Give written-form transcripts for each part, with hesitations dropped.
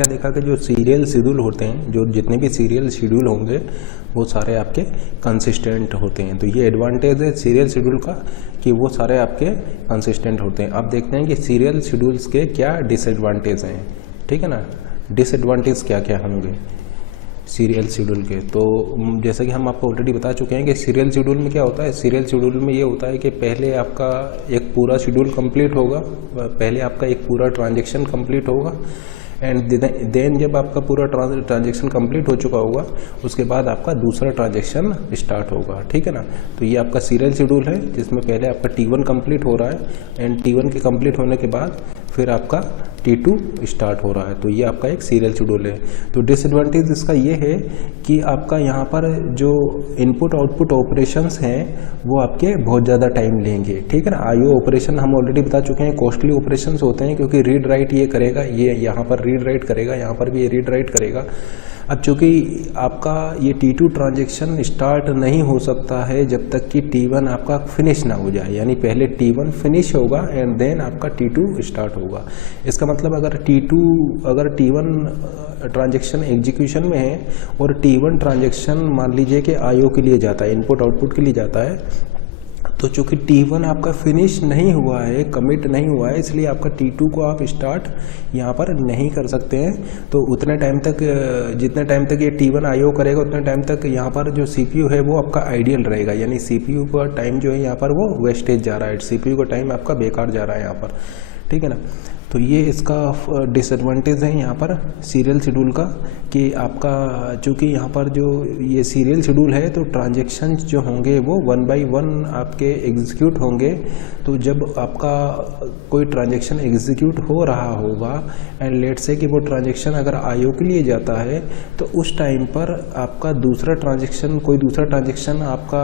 क्या देखा कि जो सीरियल शेड्यूल होते हैं, जो जितने भी सीरियल शेड्यूल होंगे वो सारे आपके कंसिस्टेंट होते हैं। तो ये एडवांटेज है सीरियल शेड्यूल का कि वो सारे आपके कंसिस्टेंट होते हैं। अब देखते हैं कि सीरियल शेड्यूल्स के क्या डिसएडवांटेज हैं, ठीक है ना। डिसएडवांटेज क्या क्या होंगे सीरियल शेड्यूल के। तो जैसा कि हम आपको ऑलरेडी बता चुके हैं कि सीरियल शेड्यूल में क्या होता है। सीरियल शेड्यूल में ये होता है कि पहले आपका एक पूरा शेड्यूल कंप्लीट होगा, पहले आपका एक पूरा ट्रांजेक्शन कंप्लीट होगा एंड देन जब आपका पूरा ट्रांजेक्शन कंप्लीट हो चुका होगा उसके बाद आपका दूसरा ट्रांजेक्शन स्टार्ट होगा, ठीक है ना। तो ये आपका सीरियल शेड्यूल है जिसमें पहले आपका T1 कंप्लीट हो रहा है एंड T1 के कंप्लीट होने के बाद फिर आपका T2 स्टार्ट हो रहा है। तो ये आपका एक सीरियल शेड्यूल है। तो डिसएडवांटेज इसका ये है कि आपका यहाँ पर जो इनपुट आउटपुट ऑपरेशंस हैं वो आपके बहुत ज़्यादा टाइम लेंगे, ठीक है ना। आईओ ऑपरेशन हम ऑलरेडी बता चुके हैं कॉस्टली ऑपरेशंस होते हैं, क्योंकि रीड राइट ये करेगा, ये यहाँ पर रीड राइट करेगा, यहाँ पर भी ये रीड राइट करेगा। अब चूँकि आपका ये T2 ट्रांजेक्शन स्टार्ट नहीं हो सकता है जब तक कि T1 आपका फिनिश ना हो जाए, यानी पहले T1 फिनिश होगा एंड देन आपका T2 स्टार्ट होगा। इसका मतलब अगर T1 ट्रांजेक्शन एग्जीक्यूशन में है और T1 ट्रांजेक्शन मान लीजिए कि आईओ के लिए जाता है, इनपुट आउटपुट के लिए जाता है, तो चूँकि T1 आपका फिनिश नहीं हुआ है, कमिट नहीं हुआ है, इसलिए आपका T2 को आप स्टार्ट यहाँ पर नहीं कर सकते हैं। तो उतने टाइम तक, जितने टाइम तक ये T1 आईओ करेगा उतने टाइम तक यहाँ पर जो CPU है वो आपका आइडियल रहेगा, यानी CPU का टाइम जो है यहाँ पर वो वेस्टेज जा रहा है, CPU का टाइम आपका बेकार जा रहा है यहाँ पर, ठीक है ना। तो ये इसका डिसएडवांटेज है यहाँ पर सीरियल शेड्यूल का कि आपका चूँकि यहाँ पर जो ये सीरियल शेड्यूल है तो ट्रांजेक्शन्स जो होंगे वो 1 बाय 1 आपके एग्जीक्यूट होंगे। तो जब आपका कोई ट्रांजेक्शन एग्जीक्यूट हो रहा होगा एंड लेट से कि वो ट्रांजेक्शन अगर आईओ के लिए जाता है तो उस टाइम पर आपका दूसरा ट्रांजेक्शन, कोई दूसरा ट्रांजेक्शन आपका,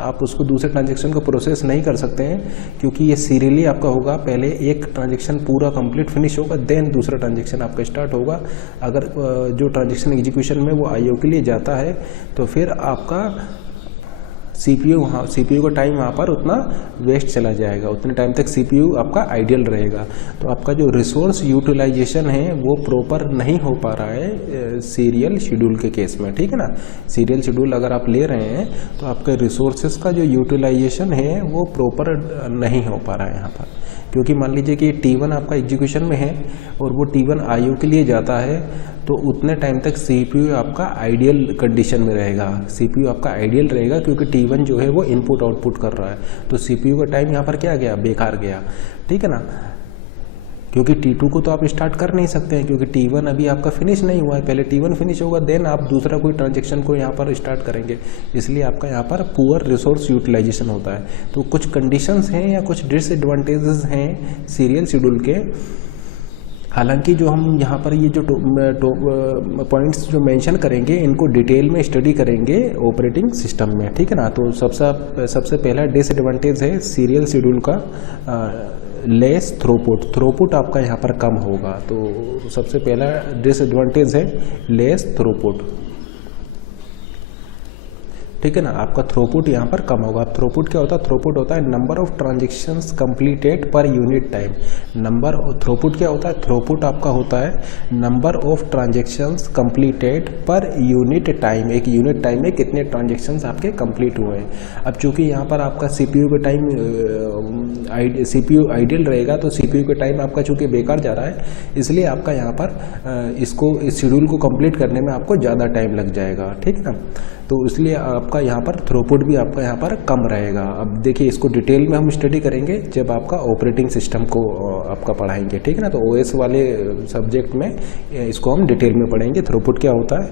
आप उसको दूसरे ट्रांजेक्शन को प्रोसेस नहीं कर सकते हैं, क्योंकि ये सीरियली आपका होगा। पहले एक ट्रांजेक्शन पूरा कंप्लीट फिनिश होगा देन दूसरा ट्रांजेक्शन आपका स्टार्ट होगा। अगर जो ट्रांजेक्शन एग्जीक्यूशन में वो आईओ के लिए जाता है तो फिर आपका CPU का टाइम वहाँ पर उतना वेस्ट चला जाएगा, उतने टाइम तक CPU आपका आइडियल रहेगा। तो आपका जो रिसोर्स यूटिलाइजेशन है वो प्रॉपर नहीं हो पा रहा है सीरियल शेड्यूल के केस में, ठीक है ना। सीरियल शेड्यूल अगर आप ले रहे हैं तो आपके रिसोर्सेज का जो यूटिलाइजेशन है वो प्रॉपर नहीं हो पा रहा है यहाँ पर, क्योंकि मान लीजिए कि T1 आपका एग्जीक्यूशन में है और वो T1 आईओ के लिए जाता है तो उतने टाइम तक CPU आपका आइडियल कंडीशन में रहेगा, CPU आपका आइडियल रहेगा, क्योंकि T1 जो है वो इनपुट आउटपुट कर रहा है। तो CPU का टाइम यहाँ पर क्या गया, बेकार गया, ठीक है ना। क्योंकि T2 को तो आप स्टार्ट कर नहीं सकते हैं, क्योंकि T1 अभी आपका फिनिश नहीं हुआ है। पहले T1 फिनिश होगा देन आप दूसरा कोई ट्रांजेक्शन को यहाँ पर स्टार्ट करेंगे, इसलिए आपका यहाँ पर पुअर रिसोर्स यूटिलाइजेशन होता है। तो कुछ कंडीशंस हैं या कुछ डिसएडवांटेजेस हैं सीरियल शेड्यूल के। हालांकि जो हम यहाँ पर ये जो पॉइंट्स जो मेंशन करेंगे इनको डिटेल में स्टडी करेंगे ऑपरेटिंग सिस्टम में, ठीक है ना। तो सबसे पहला डिसएडवांटेज है सीरियल शेड्यूल का लेस थ्रोपुट आपका यहाँ पर कम होगा। तो सबसे पहला डिसएडवांटेज है लेस थ्रोपुट, ठीक है ना। आपका थ्रोपुट यहाँ पर कम होगा। थ्रोपुट क्या होता है, थ्रोपुट होता है number of transactions completed per unit time. Throughput क्या होता है, थ्रोपुट आपका होता है number of transactions completed per unit time, एक यूनिट टाइम में कितने ट्रांजेक्शन्स आपके कंप्लीट हुए हैं। अब चूंकि यहाँ पर आपका CPU का टाइम CPU आइडियल रहेगा तो CPU का टाइम आपका चूंकि बेकार जा रहा है, इसलिए आपका यहाँ पर इस शेड्यूल को कंप्लीट करने में आपको ज़्यादा टाइम लग जाएगा, ठीक है ना। तो इसलिए आपका यहाँ पर थ्रोपुट भी आपका यहाँ पर कम रहेगा। अब देखिए इसको डिटेल में हम स्टडी करेंगे जब आपका ऑपरेटिंग सिस्टम को आपका पढ़ाएंगे, ठीक है ना। तो OS वाले सब्जेक्ट में इसको हम डिटेल में पढ़ेंगे थ्रोपुट क्या होता है,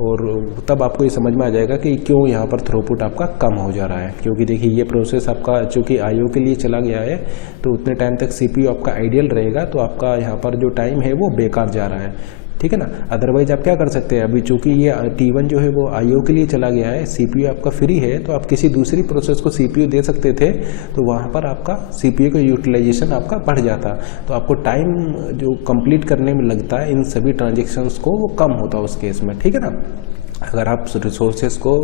और तब आपको ये समझ में आ जाएगा कि क्यों यहाँ पर थ्रोपुट आपका कम हो जा रहा है। क्योंकि देखिए ये प्रोसेस आपका चूँकि आईओ के लिए चला गया है तो उतने टाइम तक CPU आपका आइडियल रहेगा, तो आपका यहाँ पर जो टाइम है वो बेकार जा रहा है, ठीक है ना। अदरवाइज आप क्या कर सकते हैं, अभी चूंकि ये T1 जो है वो आईओ के लिए चला गया है, CPU आपका फ्री है, तो आप किसी दूसरी प्रोसेस को CPU दे सकते थे, तो वहाँ पर आपका CPU का यूटिलाइजेशन आपका बढ़ जाता, तो आपको टाइम जो कंप्लीट करने में लगता है इन सभी ट्रांजेक्शन्स को वो कम होता उस केस में, ठीक है ना। अगर आप रिसोर्सेज को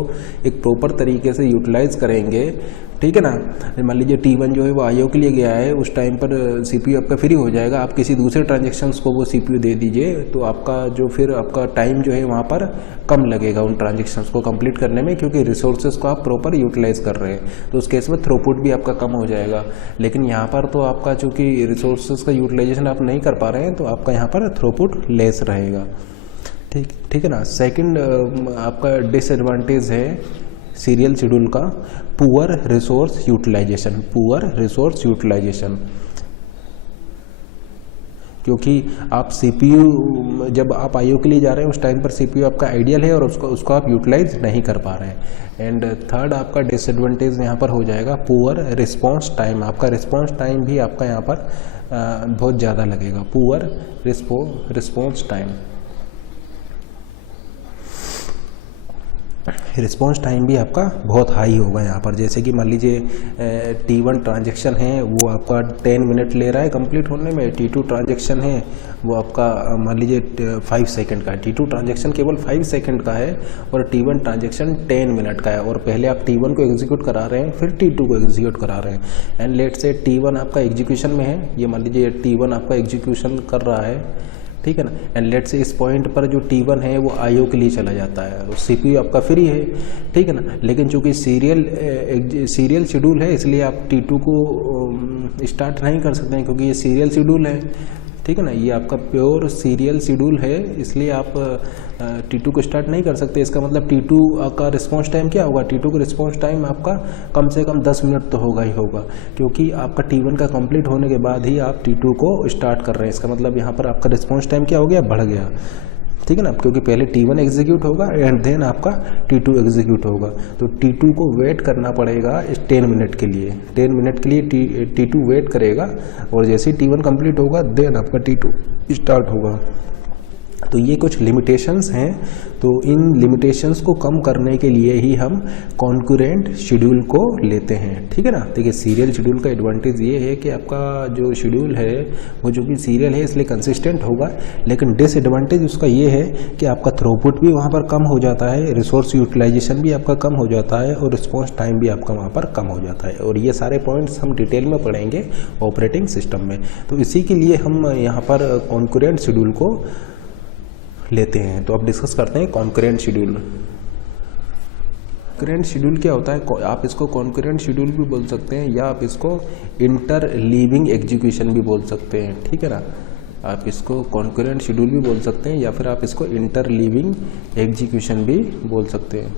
एक प्रॉपर तरीके से यूटिलाइज करेंगे, ठीक है ना, मान लीजिए T1 जो है वो IO के लिए गया है, उस टाइम पर CPU आपका फ्री हो जाएगा, आप किसी दूसरे ट्रांजेक्शन्स को वो CPU दे दीजिए, तो आपका जो फिर आपका टाइम जो है वहाँ पर कम लगेगा उन ट्रांजेक्शन्स को कंप्लीट करने में, क्योंकि रिसोर्सेज को आप प्रॉपर यूटिलाइज कर रहे हैं। तो उस केस में थ्रूपुट भी आपका कम हो जाएगा। लेकिन यहाँ पर तो आपका चूँकि रिसोर्सेज का यूटिलाइजेशन आप नहीं कर पा रहे हैं, तो आपका यहाँ पर थ्रूपुट लेस रहेगा। ठीक है ना। सेकंड आपका डिसएडवांटेज है सीरियल शेड्यूल का पुअर रिसोर्स यूटिलाइजेशन। क्योंकि आप CPU जब आप IO के लिए जा रहे हैं उस टाइम पर CPU आपका आइडियल है और उसको आप यूटिलाइज नहीं कर पा रहे हैं। एंड थर्ड आपका डिसएडवांटेज यहाँ पर हो जाएगा पुअर रिस्पॉन्स टाइम। आपका रिस्पॉन्स टाइम भी आपका यहाँ पर बहुत ज़्यादा लगेगा, poor response time. Response time भी आपका बहुत हाई होगा यहाँ पर। जैसे कि मान लीजिए T1 ट्रांजेक्शन है वो आपका 10 मिनट ले रहा है कंप्लीट होने में, T2 ट्रांजेक्शन है वो आपका मान लीजिए 5 सेकंड का है। T2 ट्रांजेक्शन केवल 5 सेकंड का है और T1 ट्रांजेक्शन 10 मिनट का है, और पहले आप T1 को एग्जीक्यूट करा रहे हैं फिर T2 को एग्जीक्यूट करा रहे हैं। एंड लेट से T1 आपका एग्जीक्यूशन में है, ये मान लीजिए T1 आपका एग्जीक्यूशन कर रहा है, ठीक है ना। एंड लेट से इस पॉइंट पर जो T1 है वो IO के लिए चला जाता है और CPU आपका फ्री है, ठीक है ना। लेकिन चूंकि सीरियल शेड्यूल है इसलिए आप T2 को स्टार्ट नहीं कर सकते हैं, क्योंकि ये सीरियल शेड्यूल है, ठीक है ना। ये आपका प्योर सीरियल शेड्यूल है, इसलिए आप T2 को स्टार्ट नहीं कर सकते। इसका मतलब T2 का रिस्पॉन्स टाइम क्या होगा? T2 का रिस्पॉन्स टाइम आपका कम से कम 10 मिनट तो होगा ही होगा, क्योंकि आपका T1 का कंप्लीट होने के बाद ही आप T2 को स्टार्ट कर रहे हैं। इसका मतलब यहाँ पर आपका रिस्पॉन्स टाइम क्या हो गया? बढ़ गया, ठीक है ना, क्योंकि पहले T1 एग्जीक्यूट होगा एंड देन आपका T2 एग्जीक्यूट होगा। तो T2 को वेट करना पड़ेगा 10 मिनट के लिए। 10 मिनट के लिए T2 वेट करेगा और जैसे ही T1 कंप्लीट होगा देन आपका T2 स्टार्ट होगा। तो ये कुछ लिमिटेशंस हैं, तो इन लिमिटेशंस को कम करने के लिए ही हम कॉन्करेंट शेड्यूल को लेते हैं, ठीक है ना। देखिए सीरियल शेड्यूल का एडवांटेज ये है कि आपका जो शेड्यूल है वो जो कि सीरियल है इसलिए कंसिस्टेंट होगा, लेकिन डिसएडवांटेज उसका ये है कि आपका थ्रूपुट भी वहाँ पर कम हो जाता है, रिसोर्स यूटिलाइजेशन भी आपका कम हो जाता है और रिस्पॉन्स टाइम भी आपका वहाँ पर कम हो जाता है। और ये सारे पॉइंट्स हम डिटेल में पढ़ेंगे ऑपरेटिंग सिस्टम में। तो इसी के लिए हम यहाँ पर कॉन्करेंट शेड्यूल को लेते हैं। तो अब डिस्कस करते हैं कॉन्करेंट शेड्यूल। कॉन्करेंट शेड्यूल क्या होता है? आप इसको कॉन्करेंट शेड्यूल भी बोल सकते हैं या आप इसको इंटरलीविंग एग्जीक्यूशन भी बोल सकते हैं, ठीक है ना। आप इसको कॉन्करेंट शेड्यूल भी बोल सकते हैं या फिर आप इसको इंटरलीविंग एग्जीक्यूशन भी बोल सकते हैं।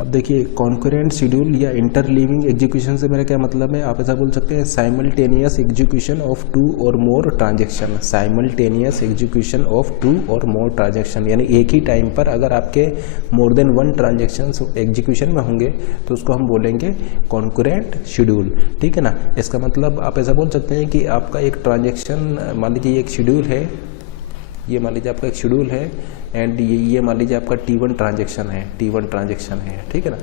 अब देखिए कॉन्करेंट शेड्यूल या इंटरलीविंग एग्जीक्यूशन से मेरा क्या मतलब है? आप ऐसा बोल सकते हैं साइमल्टेनियस एग्जीक्यूशन ऑफ 2 और more transaction. Simultaneous execution of 2 और मोर ट्रांजेक्शन, यानी एक ही टाइम पर अगर आपके मोर देन 1 ट्रांजेक्शन एग्जीक्यूशन में होंगे तो उसको हम बोलेंगे कॉन्करेंट शेड्यूल, ठीक है ना। इसका मतलब आप ऐसा बोल सकते हैं कि आपका एक ट्रांजेक्शन, मान लीजिए एक शेड्यूल है, ये मान लीजिए आपका एक शेड्यूल है एंड ये मान लीजिए आपका T1 ट्रांजेक्शन है, ठीक है ना।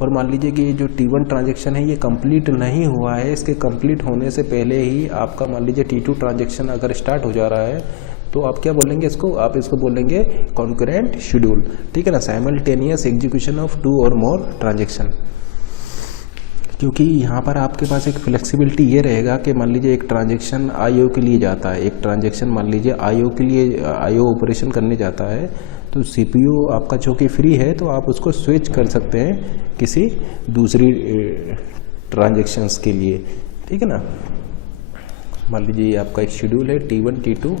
और मान लीजिए कि ये जो T1 ट्रांजेक्शन है ये कंप्लीट नहीं हुआ है, इसके कंप्लीट होने से पहले ही आपका मान लीजिए T2 ट्रांजेक्शन अगर स्टार्ट हो जा रहा है तो आप क्या बोलेंगे इसको? आप इसको बोलेंगे कॉन्करेंट शेड्यूल, ठीक है ना। साइमल्टेनियस एग्जीक्यूशन ऑफ 2 और मोर ट्रांजेक्शन, क्योंकि यहाँ पर आपके पास एक फ्लेक्सिबिलिटी ये रहेगा कि मान लीजिए एक ट्रांजेक्शन IO के लिए जाता है, एक ट्रांजेक्शन मान लीजिए IO के लिए IO ऑपरेशन करने जाता है, तो CPU आपका चूँकि फ्री है तो आप उसको स्विच कर सकते हैं किसी दूसरी ट्रांजेक्शन्स के लिए, ठीक है ना। मान लीजिए ये आपका एक शेड्यूल है T1 T2,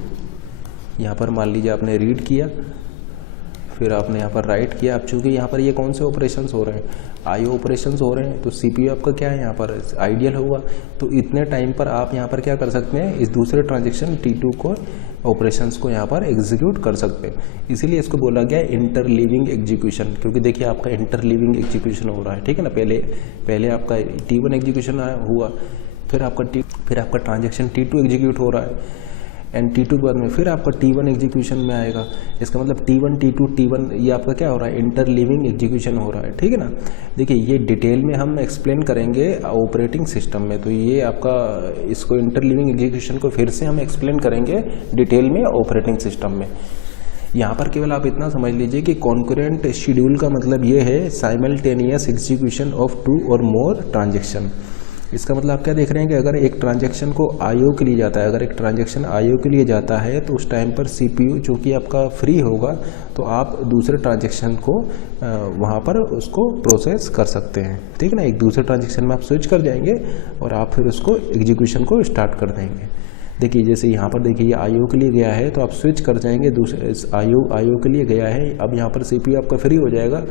यहाँ पर मान लीजिए आपने रीड किया, फिर आपने यहाँ पर राइट किया। अब चूँकि यहाँ पर ये कौन से ऑपरेशंस हो रहे हैं? IO ऑपरेशंस हो रहे हैं, तो CPU आपका क्या है यहाँ पर? आइडियल होगा। तो इतने टाइम पर आप यहाँ पर क्या कर सकते हैं? इस दूसरे ट्रांजेक्शन T2 को ऑपरेशंस को यहाँ पर एग्जीक्यूट कर सकते हैं। इसीलिए इसको बोला गया इंटरलीविंग एग्जीक्यूशन, क्योंकि देखिए आपका इंटरलीविंग एग्जीक्यूशन हो रहा है, ठीक है ना। पहले आपका T1 एग्जीक्यूशन हुआ, फिर आपका ट्रांजेक्शन T2 एग्जीक्यूट हो रहा है एंड T2 के बाद में फिर आपका T1 एग्जीक्यूशन में आएगा। इसका मतलब T1 T2 T1 ये आपका क्या हो रहा है? इंटरलीविंग एग्जीक्यूशन हो रहा है, ठीक है ना। देखिए ये डिटेल में हम एक्सप्लेन करेंगे ऑपरेटिंग सिस्टम में, तो ये आपका इसको इंटरलीविंग एग्जीक्यूशन को फिर से हम एक्सप्लेन करेंगे डिटेल में ऑपरेटिंग सिस्टम में। यहाँ पर केवल आप इतना समझ लीजिए कि कॉन्करेंट शेड्यूल का मतलब ये है साइमल्टेनियस एग्जीक्यूशन ऑफ 2 और मोर ट्रांजेक्शन। इसका मतलब आप क्या देख रहे हैं कि अगर एक ट्रांजैक्शन को आईओ के लिए जाता है, अगर एक ट्रांजैक्शन आईओ के लिए जाता है तो उस टाइम पर सीपीयू चूँकि आपका फ्री होगा तो आप दूसरे ट्रांजैक्शन को वहाँ पर उसको प्रोसेस कर सकते हैं, ठीक है ना। एक दूसरे ट्रांजैक्शन में आप स्विच कर जाएंगे और आप फिर उसको एग्जीक्यूशन को स्टार्ट कर देंगे। देखिए जैसे यहाँ पर देखिए ये आईओ के लिए गया है तो आप स्विच कर जाएंगे दूसरे, आईओ के लिए गया है। अब यहाँ पर सीपीयू आपका फ्री हो जाएगा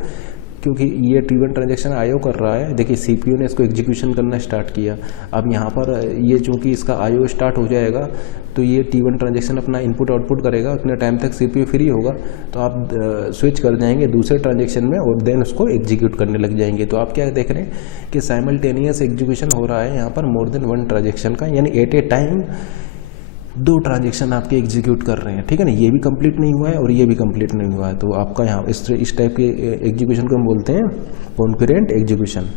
क्योंकि ये T1 ट्रांजैक्शन आईओ कर रहा है। देखिए सीपीयू ने इसको एग्जीक्यूशन करना स्टार्ट किया। अब यहाँ पर ये चूँकि इसका आईओ स्टार्ट हो जाएगा तो ये T1 ट्रांजैक्शन अपना इनपुट आउटपुट करेगा, उतने टाइम तक सीपीयू फ्री होगा तो आप स्विच कर जाएंगे दूसरे ट्रांजैक्शन में और देन उसको एग्जीक्यूट करने लग जाएंगे। तो आप क्या देख रहे हैं कि साइमल्टेनियस एग्जीक्यूशन हो रहा है यहाँ पर मोर देन 1 ट्रांजैक्शन का, यानी एट ए टाइम 2 ट्रांजेक्शन आपके एग्जीक्यूट कर रहे हैं, ठीक है ना। ये भी कंप्लीट नहीं हुआ है और ये भी कंप्लीट नहीं हुआ है। तो आपका यहाँ इस टाइप के एग्जीक्यूशन को हम बोलते हैं कॉन्करेंट एग्जीक्यूशन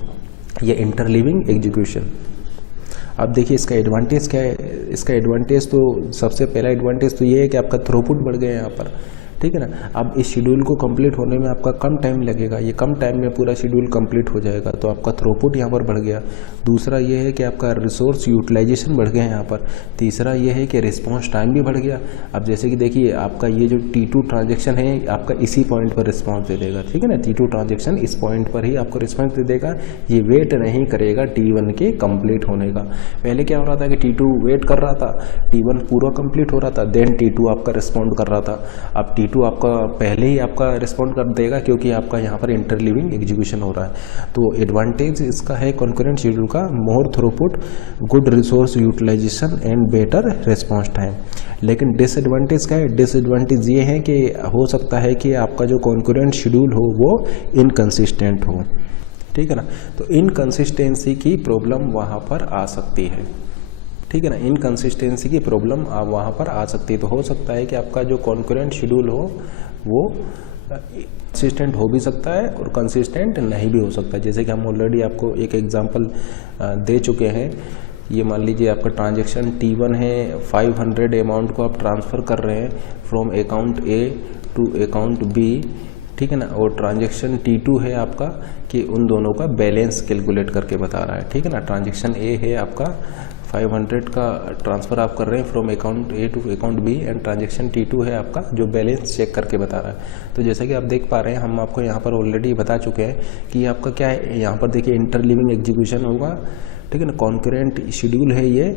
या इंटरलीविंग एग्जीक्यूशन। अब देखिए इसका एडवांटेज क्या है। इसका एडवांटेज तो सबसे पहला एडवांटेज तो ये है कि आपका थ्रूपुट बढ़ गया यहाँ पर, ठीक है ना। अब इस शेड्यूल को कंप्लीट होने में आपका कम टाइम लगेगा, ये कम टाइम में पूरा शेड्यूल कंप्लीट हो जाएगा तो आपका थ्रूपुट यहाँ पर बढ़ गया। दूसरा ये है कि आपका रिसोर्स यूटिलाइजेशन बढ़ गया यहाँ पर। तीसरा ये है कि रिस्पॉन्स टाइम भी बढ़ गया। अब जैसे कि देखिए आपका ये जो T2 ट्रांजेक्शन है आपका इसी पॉइंट पर रिस्पॉन्स दे देगा, ठीक है ना। T2 ट्रांजेक्शन इस पॉइंट पर ही आपको रिस्पॉन्स दे देगा, ये वेट नहीं करेगा T1 के कंप्लीट होने का। पहले क्या हो रहा था कि T2 वेट कर रहा था, T1 पूरा कंप्लीट हो रहा था, देन T2 आपका रिस्पॉन्ड कर रहा था। अब T2 आपका पहले ही आपका रिस्पॉन्ड कर देगा क्योंकि आपका यहाँ पर इंटरलीविंग एग्जीक्यूशन हो रहा है। तो एडवांटेज इसका है कॉन्करेंट शेड्यूल का, more throughput, good resource utilization and better response time. लेकिन डिसएडवांटेज क्या है। डिसएडवांटेज ये है कि हो सकता है कि आपका जो कॉन्करेंट शेड्यूल हो वो इनकंसिस्टेंट हो, ठीक है ना। तो इनकंसिस्टेंसी की प्रॉब्लम वहाँ पर आ सकती है, ठीक है ना। इनकंसिस्टेंसी की प्रॉब्लम वहाँ पर आ सकती है। तो हो सकता है कि आपका जो कॉन्करेंट शेड्यूल हो वो कंसिस्टेंट हो भी सकता है और कंसिस्टेंट नहीं भी हो सकता है। जैसे कि हम ऑलरेडी आपको एक एग्जांपल दे चुके हैं। ये मान लीजिए आपका ट्रांजैक्शन T1 है, 500 अमाउंट को आप ट्रांसफ़र कर रहे हैं from account A to account B, ठीक है ना। और ट्रांजैक्शन T2 है आपका कि उन दोनों का बैलेंस कैलकुलेट करके बता रहा है, ठीक है ना। ट्रांजैक्शन A है आपका 500 का ट्रांसफ़र आप कर रहे हैं from account A to account B and transaction T2 है आपका जो बैलेंस चेक करके बता रहा है। तो जैसा कि आप देख पा रहे हैं, हम आपको यहाँ पर ऑलरेडी बता चुके हैं कि आपका क्या है। यहाँ पर देखिए इंटरलीविंग एग्जीक्यूशन होगा, ठीक है ना। कॉन्करेंट शेड्यूल है, ये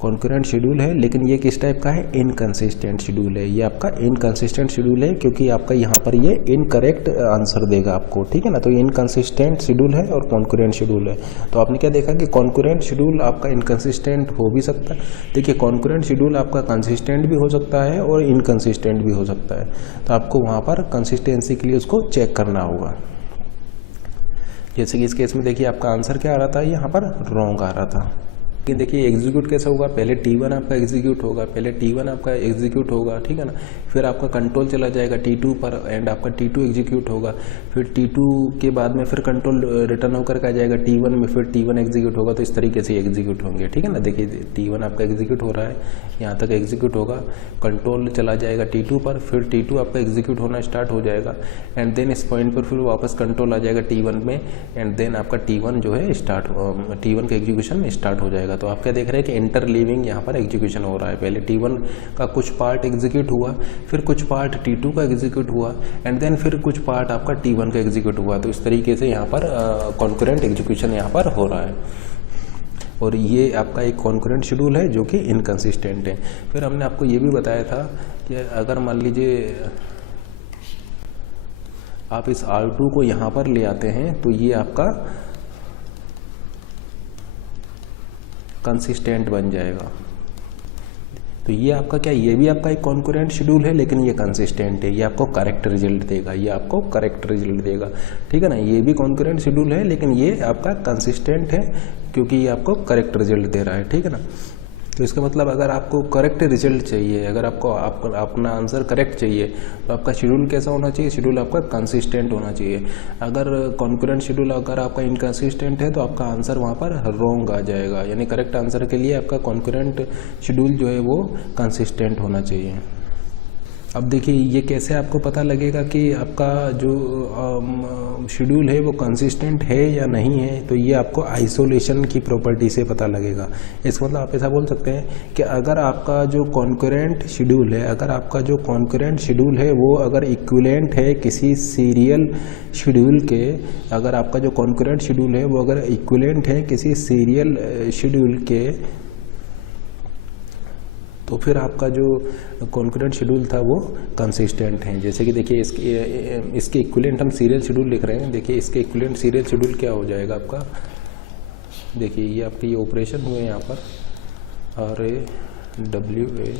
कॉन्करेंट शेड्यूल है, लेकिन ये किस टाइप का है, इनकंसिस्टेंट शेड्यूल है। ये आपका इनकंसिस्टेंट शेड्यूल है क्योंकि आपका यहाँ पर ये इनकरेक्ट आंसर देगा आपको, ठीक है ना। तो ये इनकंसिस्टेंट शेड्यूल है और कॉन्करेंट शेड्यूल है। तो आपने क्या देखा कि कॉन्करेंट शेड्यूल आपका इनकंसिस्टेंट हो भी सकता है। देखिए कॉन्करेंट शेड्यूल आपका कंसिस्टेंट भी हो सकता है और इनकंसिस्टेंट भी हो सकता है। तो आपको वहाँ पर कंसिस्टेंसी के लिए उसको चेक करना होगा। जैसे कि इस केस में देखिए आपका आंसर क्या आ रहा था, यहाँ पर रॉन्ग आ रहा था। लेकिन देखिए एग्जीक्यूट कैसे होगा, पहले T1 आपका एग्जीक्यूट होगा, पहले T1 आपका एग्जीक्यूट होगा, ठीक है ना। फिर आपका कंट्रोल चला जाएगा T2 पर एंड आपका T2 एग्जीक्यूट होगा। फिर T2 के बाद में फिर कंट्रोल रिटर्न होकर के आ जाएगा T1 में, फिर T1 एग्जीक्यूट होगा। तो इस तरीके से एग्जीक्यूट होंगे, ठीक है ना। देखिए T1 आपका एग्जीक्यूट हो रहा है, यहाँ तक एग्जीक्यूट होगा, कंट्रोल चला जाएगा T2 पर, फिर T2 आपका एग्जीक्यूट होना स्टार्ट हो जाएगा एंड देन इस पॉइंट पर फिर वापस कंट्रोल आ जाएगा T1 में एंड देन आपका T1 जो है T1 का एग्जीक्यूशन स्टार्ट हो जाएगा। तो आप क्या देख रहे हैं कि इंटरलीविंग यहाँ पर एग्जीक्यूशन हो रहा है। पहले T1 का कुछ पार्ट एग्जीक्यूट हुआ, फिर कुछ पार्ट T2 का एग्जीक्यूट हुआ एंड देन फिर कुछ पार्ट आपका T1 का एग्जीक्यूट हुआ। तो इस तरीके से यहाँ पर कॉन्करेंट एग्जीक्यूशन यहाँ पर हो रहा है और ये आपका एक कॉन्करेंट शेड्यूल है जो कि इनकंसिस्टेंट है। फिर हमने आपको ये भी बताया था कि अगर मान लीजिए आप इस R2 को यहाँ पर ले आते हैं तो ये आपका कंसिस्टेंट बन जाएगा। तो ये आपका क्या, ये भी आपका एक कॉन्करेंट शेड्यूल है लेकिन ये कंसिस्टेंट है, ये आपको करेक्ट रिजल्ट देगा, ये आपको करेक्ट रिजल्ट देगा, ठीक है ना। ये भी कॉन्करेंट शेड्यूल है लेकिन ये आपका कंसिस्टेंट है क्योंकि ये आपको करेक्ट रिजल्ट दे रहा है, ठीक है ना। तो इसका मतलब अगर आपको करेक्ट रिजल्ट चाहिए, अगर आपको अपना आंसर करेक्ट चाहिए तो आपका शेड्यूल कैसा होना चाहिए, शेड्यूल आपका कंसिस्टेंट होना चाहिए। अगर कॉन्करेंट शेड्यूल अगर आपका इनकंसिस्टेंट है तो आपका आंसर वहाँ पर रॉन्ग आ जाएगा। यानी करेक्ट आंसर के लिए आपका कॉन्करेंट शेड्यूल जो है वो कंसिस्टेंट होना चाहिए। अब देखिए ये कैसे आपको पता लगेगा कि आपका जो शेड्यूल है वो कंसिस्टेंट है या नहीं है, तो ये आपको आइसोलेशन की प्रॉपर्टी से पता लगेगा। इसका मतलब आप ऐसा बोल सकते हैं कि अगर आपका जो कॉन्करेंट शेड्यूल है, अगर आपका जो कॉन्करेंट शेड्यूल है वो अगर इक्विवेलेंट है किसी सीरियल शेड्यूल के, अगर आपका जो कॉन्करेंट शेड्यूल है वो अगर इक्विवेलेंट है किसी सीरियल शेड्यूल के, तो फिर आपका जो कॉन्करेंट शेड्यूल था वो कंसिस्टेंट है। जैसे कि देखिए इसके इक्विवेलेंट हम सीरियल शेड्यूल लिख रहे हैं। देखिए इसके इक्विवेलेंट सीरियल शेड्यूल क्या हो जाएगा आपका, देखिए ये आपके ये ऑपरेशन हुए यहाँ पर RAWA,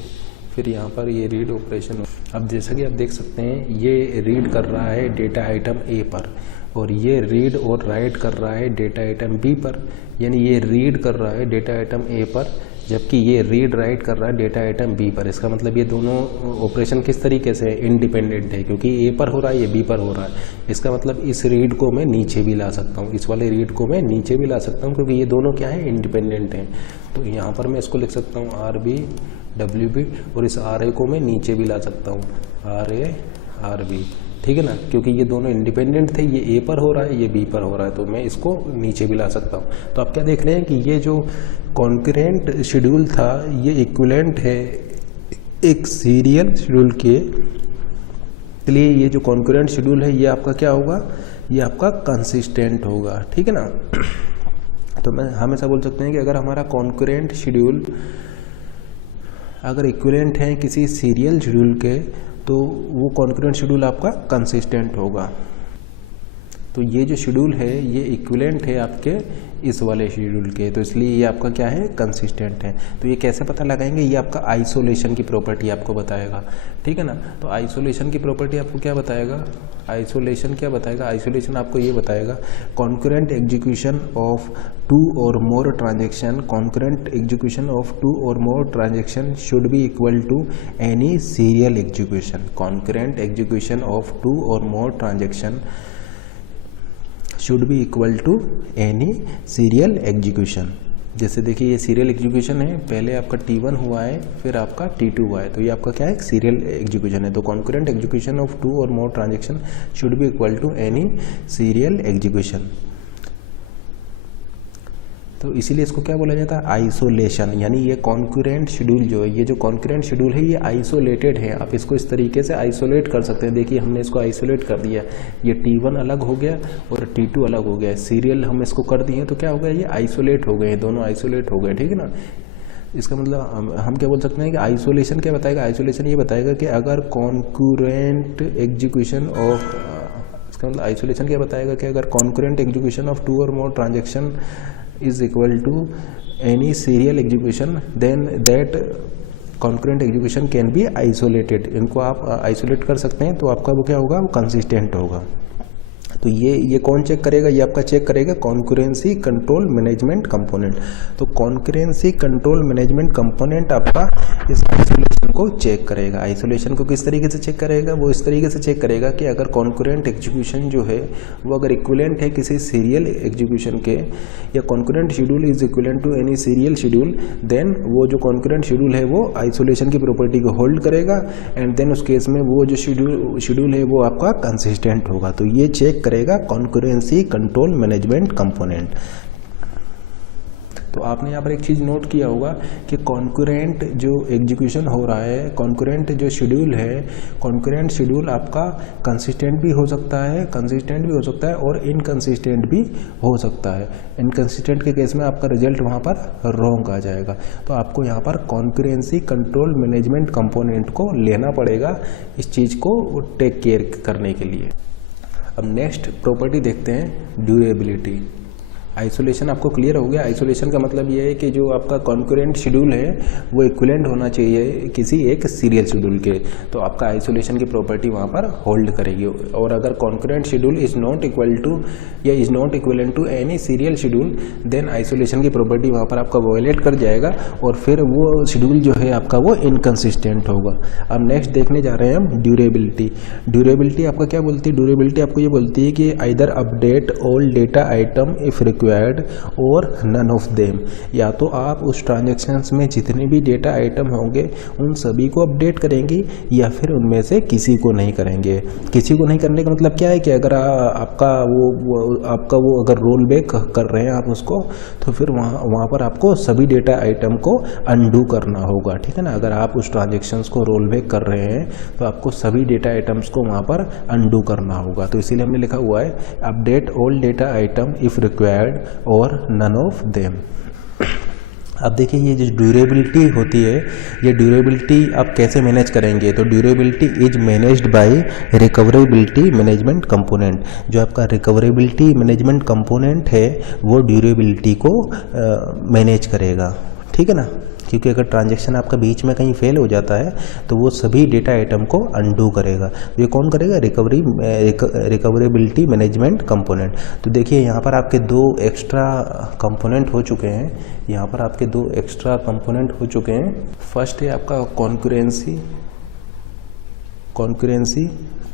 फिर यहाँ पर ये रीड ऑपरेशन हो। अब जैसा कि आप देख सकते हैं ये रीड कर रहा है डेटा आइटम A पर और ये रीड और राइट कर रहा है डेटा आइटम B पर, यानी ये रीड कर रहा है डेटा आइटम A पर जबकि ये रीड राइट कर रहा है डेटा आइटम B पर। इसका मतलब ये दोनों ऑपरेशन किस तरीके से इंडिपेंडेंट है, क्योंकि A पर हो रहा है ये B पर हो रहा है। इसका मतलब इस रीड को मैं नीचे भी ला सकता हूँ, इस वाले रीड को मैं नीचे भी ला सकता हूँ, क्योंकि ये दोनों क्या है, इंडिपेंडेंट हैं। तो यहाँ पर मैं इसको लिख सकता हूँ RB और इस RA को मैं नीचे भी ला सकता हूँ RB, ठीक है ना, क्योंकि ये दोनों इंडिपेंडेंट थे, ये A पर हो रहा है ये B पर हो रहा है, तो मैं इसको नीचे भी ला सकता हूँ। तो आप क्या देख रहे हैं कि ये जो कॉन्करेंट शेड्यूल था ये इक्विवेलेंट है एक सीरियल शेड्यूल के, इसलिए ये जो कॉन्करेंट शेड्यूल है ये आपका क्या होगा, ये आपका कंसिस्टेंट होगा, ठीक है ना। तो मैं हमेशा बोल सकते हैं कि अगर हमारा कॉन्करेंट शेड्यूल अगर इक्विवेलेंट है किसी सीरियल शेड्यूल के, तो वो कॉन्करेंट शेड्यूल आपका कंसिस्टेंट होगा। तो ये जो शेड्यूल है ये इक्विवेलेंट है आपके इस वाले शेड्यूल के, तो इसलिए ये आपका क्या है, कंसिस्टेंट है। तो ये कैसे पता लगाएंगे, ये आपका आइसोलेशन की प्रॉपर्टी आपको बताएगा, ठीक है ना। तो आइसोलेशन की प्रॉपर्टी आपको क्या बताएगा, आइसोलेशन क्या बताएगा, आइसोलेशन आपको ये बताएगा concurrent execution of 2 or more transaction, concurrent execution of 2 or more transaction should be equal to any serial execution. Concurrent execution of 2 or more transaction should be equal to any serial execution. जैसे देखिए ये serial execution है, पहले आपका T1 हुआ है फिर आपका T2 हुआ है, तो ये आपका क्या है, सीरियल एग्जीक्यूशन है। तो कॉन्करेंट एग्जीक्यूशन ऑफ 2 और more transaction should be equal to any serial execution. तो इसीलिए इसको क्या बोला जाता है, आइसोलेशन। यानी ये कॉन्करेंट शेड्यूल जो है, ये जो कॉन्करेंट शेड्यूल है ये आइसोलेटेड है। आप इसको इस तरीके से आइसोलेट कर सकते हैं। देखिए हमने इसको आइसोलेट कर दिया, ये T1 अलग हो गया और T2 अलग हो गया, सीरियल हम इसको कर दिए तो क्या हो गया, ये आइसोलेट हो गए, दोनों आइसोलेट हो गए, ठीक है ना। इसका मतलब हम क्या बोल सकते हैं कि आइसोलेशन क्या बताएगा, आइसोलेशन ये बताएगा कि अगर कॉन्करेंट एग्जीक्यूशन ऑफ, इसका मतलब आइसोलेशन क्या बताएगा कि अगर कॉन्करेंट एग्जीक्यूशन ऑफ 2 और more transaction is equal to any serial execution, then that concurrent execution can be isolated। इनको आप आइसोलेट कर सकते हैं, तो आपका वो क्या होगा, वो कंसिस्टेंट होगा। तो ये कौन चेक करेगा, ये आपका चेक करेगा कॉन्करेंसी कंट्रोल मैनेजमेंट कंपोनेंट। तो कॉन्करेंसी कंट्रोल मैनेजमेंट कंपोनेंट आपका इस आइसोलेशन को चेक करेगा। आइसोलेशन को किस तरीके से चेक करेगा, वो इस तरीके से चेक करेगा कि अगर कॉन्करेंट एग्जीक्यूशन जो है वो अगर इक्विवेलेंट है किसी सीरियल एग्जीक्यूशन के, या concurrent schedule is equivalent to any serial schedule, then वो जो कॉन्करेंट शेड्यूल है वो आइसोलेशन की प्रॉपर्टी को होल्ड करेगा, एंड देन उस केस में वो जो शेड्यूल है वो आपका कंसिस्टेंट होगा। तो ये चेक करेगा कॉन्करेंसी कंट्रोल मैनेजमेंट कंपोनेंट। तो आपने यहाँ पर एक चीज़ नोट किया होगा कि कॉन्करेंट जो एग्जीक्यूशन हो रहा है, कॉन्करेंट जो शेड्यूल है, कॉन्करेंट शेड्यूल आपका कंसिस्टेंट भी हो सकता है, कंसिस्टेंट भी हो सकता है और इनकंसिस्टेंट भी हो सकता है। इनकंसिस्टेंट के केस में आपका रिजल्ट वहाँ पर रॉन्ग आ जाएगा। तो आपको यहाँ पर कॉन्करेंसी कंट्रोल मैनेजमेंट कंपोनेंट को लेना पड़ेगा इस चीज़ को टेक केयर करने के लिए। अब नेक्स्ट प्रॉपर्टी देखते हैं, ड्यूरेबिलिटी। आइसोलेशन आपको क्लियर हो गया। आइसोलेशन का मतलब ये है कि जो आपका कॉन्करेंट शेड्यूल है वो इक्विवेलेंट होना चाहिए किसी एक सीरियल शेड्यूल के, तो आपका आइसोलेशन की प्रॉपर्टी वहाँ पर होल्ड करेगी। और अगर concurrent schedule is not equal to या is not equivalent to any serial schedule, then isolation की प्रॉपर्टी वहाँ पर आपका वायलेट कर जाएगा और फिर वो शेड्यूल जो है आपका वो इनकन्सिस्टेंट होगा। अब नेक्स्ट देखने जा रहे हैं हम ड्यूरेबिलिटी। ड्यूरेबिलिटी आपका क्या बोलती है, ड्यूरेबिलिटी आपको ये बोलती है कि either update all data item if required required और नन ऑफ देम। या तो आप उस ट्रांजेक्शन्स में जितने भी डेटा आइटम होंगे उन सभी को अपडेट करेंगे या फिर उनमें से किसी को नहीं करेंगे। किसी को नहीं करने का मतलब क्या है कि अगर आपका वो अगर रोल बैक कर रहे हैं आप उसको, तो फिर वहाँ पर आपको सभी डेटा आइटम को अनडू करना होगा, ठीक है ना। अगर आप उस ट्रांजेक्शन्स को रोल बैक कर रहे हैं तो आपको सभी डेटा आइटम्स को वहाँ पर अनडू करना होगा। तो इसीलिए हमने लिखा हुआ है update all data item if required और नन ऑफ देम। अब देखिए ये जो ड्यूरेबिलिटी होती है, ये ड्यूरेबिलिटी आप कैसे मैनेज करेंगे, तो durability is managed by recoverability management component. जो आपका रिकवरेबिलिटी मैनेजमेंट कंपोनेंट है वो ड्यूरेबिलिटी को मैनेज करेगा, ठीक है ना। क्योंकि अगर ट्रांजैक्शन आपका बीच में कहीं फेल हो जाता है तो वो सभी डेटा आइटम को अनडू करेगा। ये कौन करेगा? Recoverability management component. तो देखिए यहाँ पर आपके दो एक्स्ट्रा कंपोनेंट हो चुके हैं, यहाँ पर आपके दो एक्स्ट्रा कंपोनेंट हो चुके हैं। फर्स्ट है आपका concurrency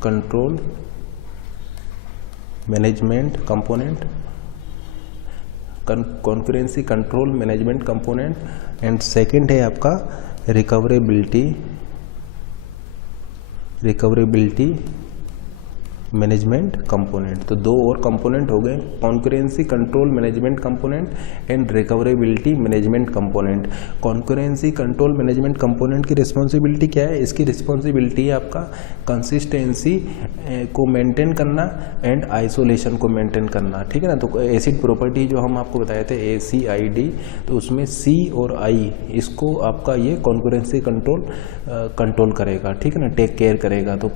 control management component, concurrency control management component, and second है आपका रिकवरेबिलिटी मैनेजमेंट कंपोनेंट। तो दो और कंपोनेंट हो गए, concurrency control management component and recoverability management component. Concurrency control management component की रिस्पॉन्सिबिलिटी क्या है? इसकी रिस्पॉन्सिबिलिटी है आपका कंसिस्टेंसी को मेंटेन करना एंड आइसोलेशन को मेंटेन करना, ठीक है ना। तो एसिड प्रॉपर्टी जो हम आपको बताए थे ACID, तो उसमें C और I इसको आपका ये कॉन्करेंसी कंट्रोल करेगा, ठीक है ना, टेक केयर करेगा। तो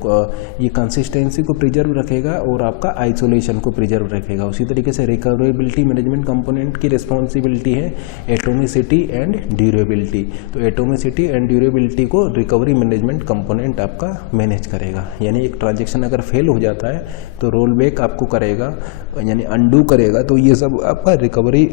ये कंसिस्टेंसी को प्रिजर्व रखेगा और आपका आइसोलेशन को प्रिजर्व रखेगा। उसी तरीके से रिकवरेबिलिटी मैनेजमेंट कंपोनेंट की रिस्पॉन्सिबिलिटी है एटोमिसिटी एंड ड्यूरेबिलिटी। तो एटोमिसिटी एंड ड्यूरेबिलिटी को रिकवरी मैनेजमेंट कंपोनेंट आपका मैनेज करेगा। यानी एक ट्रांजेक्शन अगर फेल हो जाता है तो रोल बैक आपको करेगा, यानी अनडू करेगा। तो ये सब आपका रिकवरी,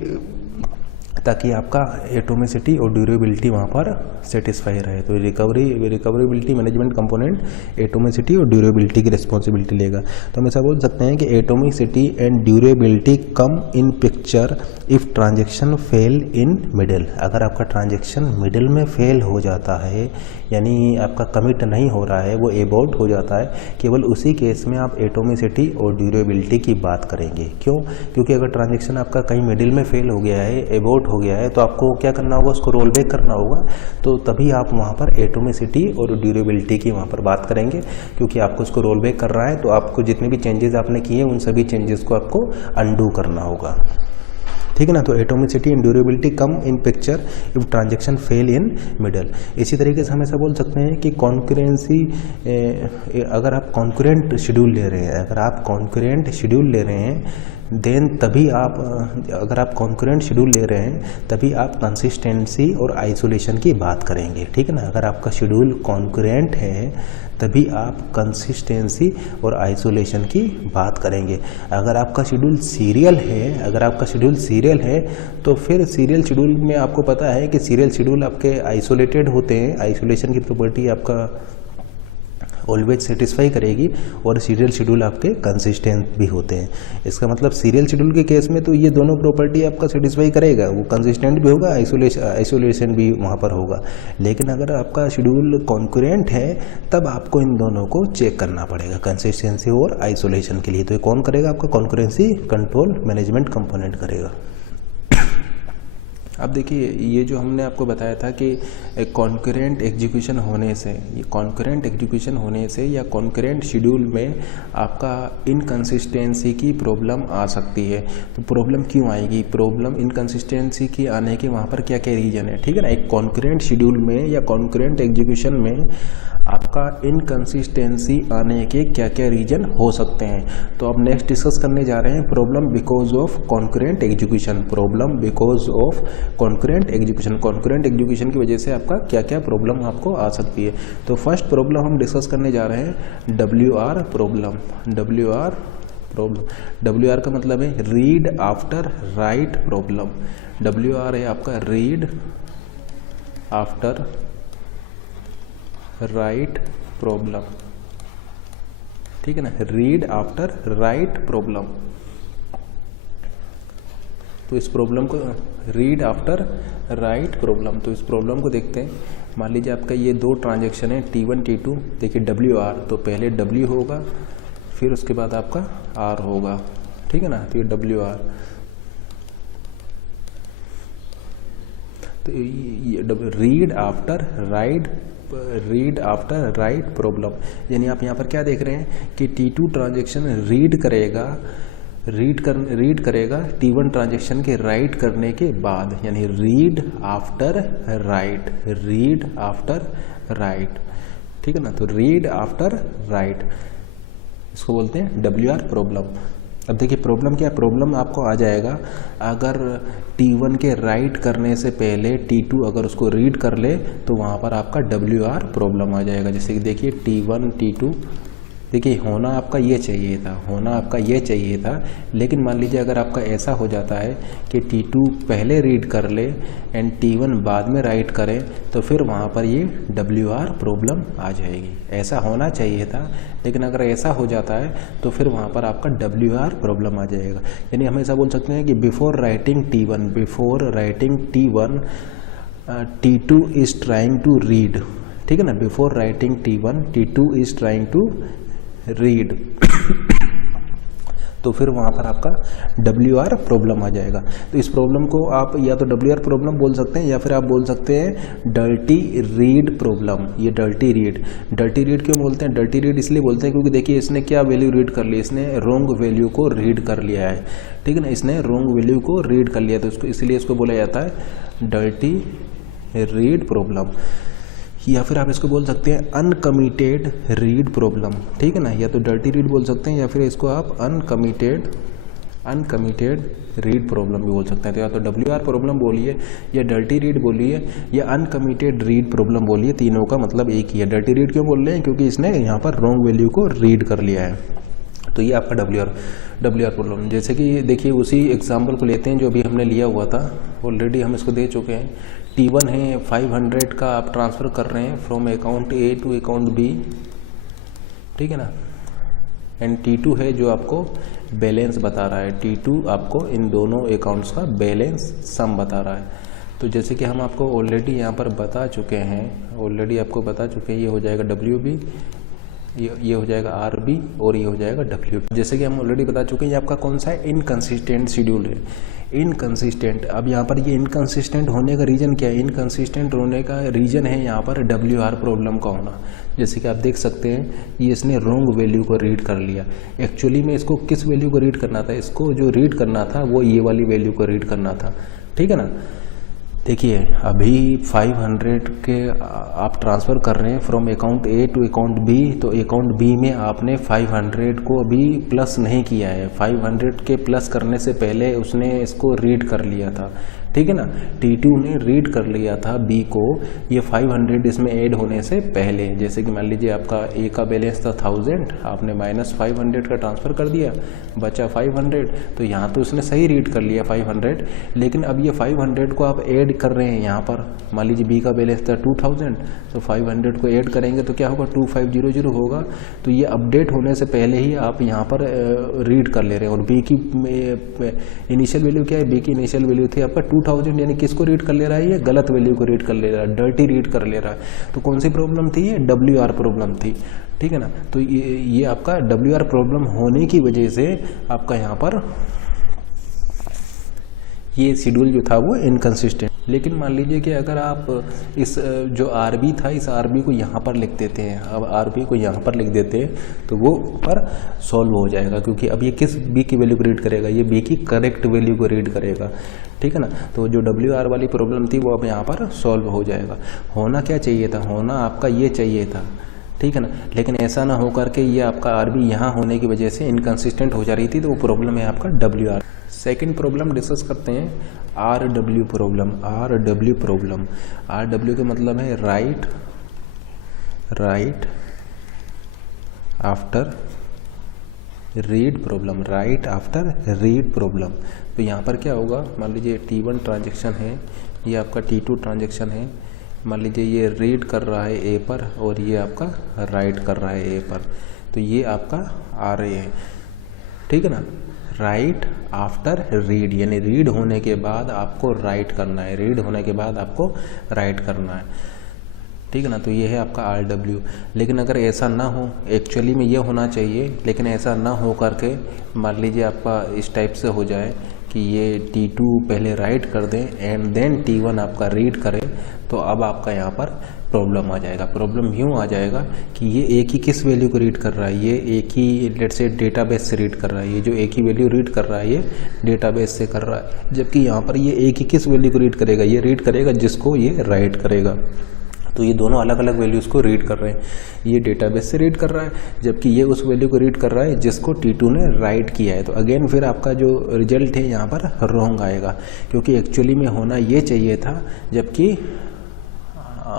ताकि आपका एटोमिसिटी और ड्यूरेबिलिटी वहाँ पर सेटिस्फाई रहे। तो रिकवरेबिलिटी मैनेजमेंट कंपोनेंट एटोमिसिटी और ड्यूरेबिलिटी की रिस्पॉन्सिबिलिटी लेगा। तो हम ऐसा बोल सकते हैं कि atomicity and durability come in picture if transaction fail in middle. अगर आपका ट्रांजेक्शन मिडिल में फेल हो जाता है, यानी आपका कमिट नहीं हो रहा है, वो एबॉर्ट हो जाता है, केवल उसी केस में आप एटोमिसिटी और ड्यूरेबिलिटी की बात करेंगे। क्यों? क्योंकि अगर ट्रांजेक्शन आपका कहीं मिडिल में फेल हो गया है, एबॉर्ट हो गया है, तो आपको क्या करना होगा? उसको रोल बैक करना होगा। तो तभी आप वहाँ पर एटोमिसिटी और ड्यूरेबिलिटी की वहाँ पर बात करेंगे, क्योंकि आपको उसको रोल बैक कर रहा है तो आपको जितने भी चेंजेस आपने किए उन सभी चेंजेस को आपको अनडू करना होगा, ठीक है ना। तो atomicity and durability come in picture if transaction fail in middle. इसी तरीके से हम ऐसा बोल सकते हैं कि कॉन्करेंसी, अगर आप कॉन्करेंट शेड्यूल ले रहे हैं, देन तभी आप, अगर आप कॉन्करेंट शेड्यूल ले रहे हैं तभी आप कंसिस्टेंसी और आइसोलेशन की बात करेंगे, ठीक है ना। अगर आपका शेड्यूल कॉन्करेंट है तभी आप कंसिस्टेंसी और आइसोलेशन की बात करेंगे। अगर आपका शेड्यूल सीरियल है, तो फिर सीरियल शेड्यूल में आपको पता है कि सीरियल शेड्यूल आपके आइसोलेटेड होते हैं, आइसोलेशन की प्रॉपर्टी आपका ऑलवेज सेटिस्फाई करेगी, और सीरियल शेड्यूल आपके कंसिस्टेंट भी होते हैं। इसका मतलब सीरियल शेड्यूल के केस में तो ये दोनों प्रॉपर्टी आपका सेटिस्फाई करेगा, वो कंसिस्टेंट भी होगा, आइसोलेशन भी वहाँ पर होगा। लेकिन अगर आपका शेड्यूल कॉन्करेंट है तब आपको इन दोनों को चेक करना पड़ेगा, कंसिस्टेंसी और आइसोलेशन के लिए। तो ये कौन करेगा? आपका कॉन्करेंसी कंट्रोल मैनेजमेंट कंपोनेंट करेगा। अब देखिए ये जो हमने आपको बताया था कि कॉन्करेंट एग्जीक्यूशन होने से या कॉन्करेंट शेड्यूल में आपका इनकंसिस्टेंसी की प्रॉब्लम आ सकती है। तो प्रॉब्लम क्यों आएगी? प्रॉब्लम इनकंसिस्टेंसी की आने के वहाँ पर क्या क्या रीजन है, ठीक है ना। एक कॉन्करेंट शेड्यूल में या कॉन्करेंट एग्जीक्यूशन में आपका इनकंसिस्टेंसी आने के क्या क्या रीजन हो सकते हैं। तो अब नेक्स्ट डिस्कस करने जा रहे हैं problem because of concurrent execution. Concurrent execution की वजह से आपका क्या क्या प्रॉब्लम आपको आ सकती है। तो फर्स्ट प्रॉब्लम हम डिस्कस करने जा रहे हैं WR प्रॉब्लम। WR का मतलब है read after right problem. WR है आपका रीड आफ्टर राइट प्रॉब्लम, ठीक है ना, रीड आफ्टर राइट प्रॉब्लम। तो इस प्रॉब्लम को रीड आफ्टर राइट प्रॉब्लम, तो इस प्रॉब्लम को देखते हैं। मान लीजिए आपका ये दो ट्रांजेक्शन है T1 T2, देखिए WR, तो पहले W होगा फिर उसके बाद आपका R होगा, ठीक है ना। तो ये WR, तो ये रीड आफ्टर राइट प्रॉब्लम, यानी आप यहाँ पर क्या देख रहे हैं कि T2 ट्रांजेक्शन रीड करेगा T1 ट्रांजेक्शन के राइट करने के बाद, यानी रीड आफ्टर राइट, ठीक है ना। तो रीड आफ्टर राइट, इसको बोलते हैं WR प्रॉब्लम। अब देखिए प्रॉब्लम क्या है, प्रॉब्लम आपको आ जाएगा अगर T1 के राइट करने से पहले T2 अगर उसको रीड कर ले तो वहाँ पर आपका WR प्रॉब्लम आ जाएगा। जैसे कि देखिए T1 T2, देखिए होना आपका ये चाहिए था, लेकिन मान लीजिए अगर आपका ऐसा हो जाता है कि T2 पहले रीड कर ले एंड T1 बाद में राइट करे, तो फिर वहाँ पर ये WR प्रॉब्लम आ जाएगी। ऐसा होना चाहिए था, लेकिन अगर ऐसा हो जाता है तो फिर वहाँ पर आपका WR प्रॉब्लम आ जाएगा। यानी हम ऐसा बोल सकते हैं कि before writing T1 T2 is trying to read, ठीक है ना। Before writing T1 T2 is trying to read तो फिर वहाँ पर आपका WR प्रॉब्लम आ जाएगा। तो इस प्रॉब्लम को आप या तो WR प्रॉब्लम बोल सकते हैं या फिर आप बोल सकते हैं डर्टी रीड प्रॉब्लम। ये डर्टी रीड क्यों बोलते हैं? डर्टी रीड इसलिए बोलते हैं क्योंकि देखिए इसने क्या वैल्यू रीड कर ली, इसने रॉन्ग वैल्यू को रीड कर लिया है, ठीक है ना। इसने रॉन्ग वैल्यू को रीड कर लिया, तो इसको इसलिए इसको बोला जाता है डर्टी रीड प्रॉब्लम। या फिर आप इसको बोल सकते हैं अनकमिटेड रीड प्रॉब्लम, ठीक है ना। या तो डर्टी रीड बोल सकते हैं या फिर इसको आप अनकमिटेड रीड प्रॉब्लम भी बोल सकते हैं। तो या तो WR प्रॉब्लम बोलिए या डर्टी रीड बोलिए या अनकमिटेड रीड प्रॉब्लम बोलिए, तीनों का मतलब एक ही है। डर्टी रीड क्यों बोल रहे हैं? क्योंकि इसने यहाँ पर रॉन्ग वैल्यू को रीड कर लिया है। तो ये आपका WR प्रॉब्लम। जैसे कि देखिए उसी एग्जाम्पल को लेते हैं जो अभी हमने लिया हुआ था, ऑलरेडी हम इसको दे चुके हैं। T1 है 500 का आप ट्रांसफ़र कर रहे हैं from account A to account B, ठीक है ना। एंड T2 है जो आपको बैलेंस बता रहा है, T2 आपको इन दोनों अकाउंट्स का बैलेंस सम बता रहा है। तो जैसे कि हम आपको ऑलरेडी यहाँ पर बता चुके हैं, ये हो जाएगा WB, ये हो जाएगा RB और ये हो जाएगा WB। जैसे कि हम ऑलरेडी बता चुके हैं, ये आपका कौन सा है? इनकंसिस्टेंट शेड्यूल है, इनकंसिस्टेंट। अब यहाँ पर ये इनकंसिस्टेंट होने का रीज़न क्या है? इनकंसिस्टेंट होने का रीज़न है यहाँ पर WR प्रॉब्लम का होना। जैसे कि आप देख सकते हैं ये इसने रॉन्ग वैल्यू को रीड कर लिया। एक्चुअली में इसको किस वैल्यू को रीड करना था? इसको जो रीड करना था वो ये वाली वैल्यू को रीड करना था, ठीक है ना। देखिए अभी 500 के आप ट्रांसफ़र कर रहे हैं from account A to account B, तो अकाउंट B में आपने 500 को अभी प्लस नहीं किया है। 500 के प्लस करने से पहले उसने इसको रीड कर लिया था, ठीक है ना। T2 ने रीड कर लिया था B को, ये 500 इसमें ऐड होने से पहले। जैसे कि मान लीजिए आपका A का बैलेंस था 1000, आपने -500 का ट्रांसफ़र कर दिया, बचा 500, तो यहाँ तो उसने सही रीड कर लिया 500, लेकिन अब ये 500 को आप ऐड कर रहे हैं यहाँ पर। मान लीजिए B का बैलेंस था 2000, तो 500 को ऐड करेंगे तो क्या होगा? 2500 होगा। तो ये अपडेट होने से पहले ही आप यहाँ पर रीड कर ले रहे हैं। और B की इनिशियल वैल्यू क्या है? B की इनिशियल वैल्यू थी आपका 2000, यानी किसको रीड कर ले रहा है? ये गलत वैल्यू को रीड कर ले रहा है, डर्टी रीड कर ले रहा है। तो कौन सी प्रॉब्लम थी? ये WR प्रॉब्लम थी, ठीक है ना। तो ये आपका WR प्रॉब्लम होने की वजह से आपका यहाँ पर ये शेड्यूल जो था वो इनकंसिस्टेंट। लेकिन मान लीजिए कि अगर आप इस जो RB था, इस RB को यहाँ पर लिख देते हैं, अब RB को यहाँ पर लिख देते हैं तो वो पर सॉल्व हो जाएगा, क्योंकि अब ये किस B की वैल्यू को रीड करेगा? ये B की करेक्ट वैल्यू को रीड करेगा, ठीक है ना। तो जो WR वाली प्रॉब्लम थी वो अब यहाँ पर सॉल्व हो जाएगा। होना क्या चाहिए था? होना आपका ये चाहिए था, ठीक है ना। लेकिन ऐसा ना हो करके ये आपका RB यहाँ होने की वजह से इनकंसिस्टेंट हो जा रही थी, तो वो प्रॉब्लम है आपका WR। सेकंड प्रॉब्लम डिस्कस करते हैं RW प्रॉब्लम। RW का मतलब है राइट आफ्टर रीड प्रॉब्लम। तो यहाँ पर क्या होगा? मान लीजिए T1 ट्रांजेक्शन है, ये आपका T2 ट्रांजेक्शन है। मान लीजिए ये रीड कर रहा है A पर और ये आपका राइट कर रहा है A पर, तो ये आपका RA है, ठीक है ना। राइट आफ्टर रीड, यानी रीड होने के बाद आपको राइट करना है, रीड होने के बाद आपको राइट करना है, ठीक है ना। तो ये है आपका RW। लेकिन अगर ऐसा ना हो, एक्चुअली में ये होना चाहिए, लेकिन ऐसा ना हो करके मान लीजिए आपका इस टाइप से हो जाए कि ये T2 पहले राइट कर दें एंड देन T1 आपका रीड करे, तो अब आपका यहाँ पर प्रॉब्लम आ जाएगा। प्रॉब्लम यूँ आ जाएगा कि ये एक ही किस वैल्यू को रीड कर रहा है, ये एक ही लेट्स से डेटाबेस से रीड कर रहा है, ये जो एक ही वैल्यू रीड कर रहा है ये डेटाबेस से कर रहा है, जबकि यहाँ पर ये एक ही किस वैल्यू को रीड करेगा, ये रीड करेगा जिसको ये राइट करेगा। तो ये दोनों अलग अलग वैल्यूज़ को रीड कर रहे हैं, ये डेटाबेस से रीड कर रहा है, जबकि ये उस वैल्यू को रीड कर रहा है जिसको T2 ने राइट किया है। तो अगेन फिर आपका जो रिजल्ट है यहाँ पर रॉन्ग आएगा, क्योंकि एक्चुअली में होना ये चाहिए था, जबकि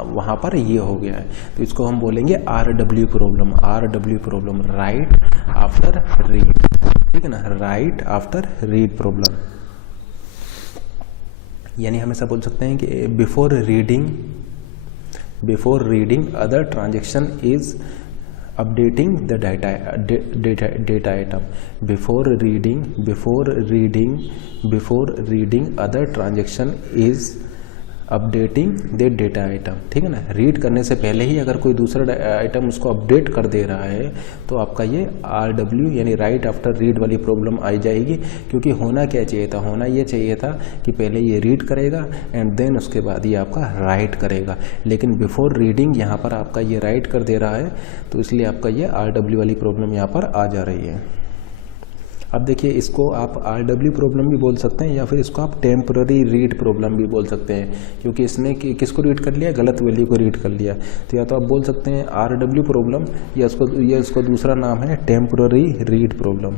वहाँ पर ये हो गया है। तो इसको हम बोलेंगे RW problem, RW problem, right after read, ठीक है ना, राइट आफ्टर रीड प्रॉब्लम। यानी हमेशा बोल सकते हैं कि before reading other transaction is updating the data item. Before reading other transaction is updating the data item, ठीक है ना। रीड करने से पहले ही अगर कोई दूसरा आइटम उसको अपडेट कर दे रहा है तो आपका ये RW यानी राइट आफ्टर रीड वाली प्रॉब्लम आ जाएगी। क्योंकि होना क्या चाहिए था, होना ये चाहिए था कि पहले ये रीड करेगा एंड देन उसके बाद ये आपका राइट करेगा, लेकिन बिफोर रीडिंग यहाँ पर आपका ये राइट कर दे रहा है, तो इसलिए आपका ये RW वाली प्रॉब्लम यहाँ पर आ जा रही है। अब देखिए, इसको आप RW प्रॉब्लम भी बोल सकते हैं या फिर इसको आप टेम्पररी रीड प्रॉब्लम भी बोल सकते हैं, क्योंकि इसने किसको रीड कर लिया, गलत वैल्यू को रीड कर लिया। तो या तो आप बोल सकते हैं RW प्रॉब्लम या इसको दूसरा नाम है टेम्पररी रीड प्रॉब्लम,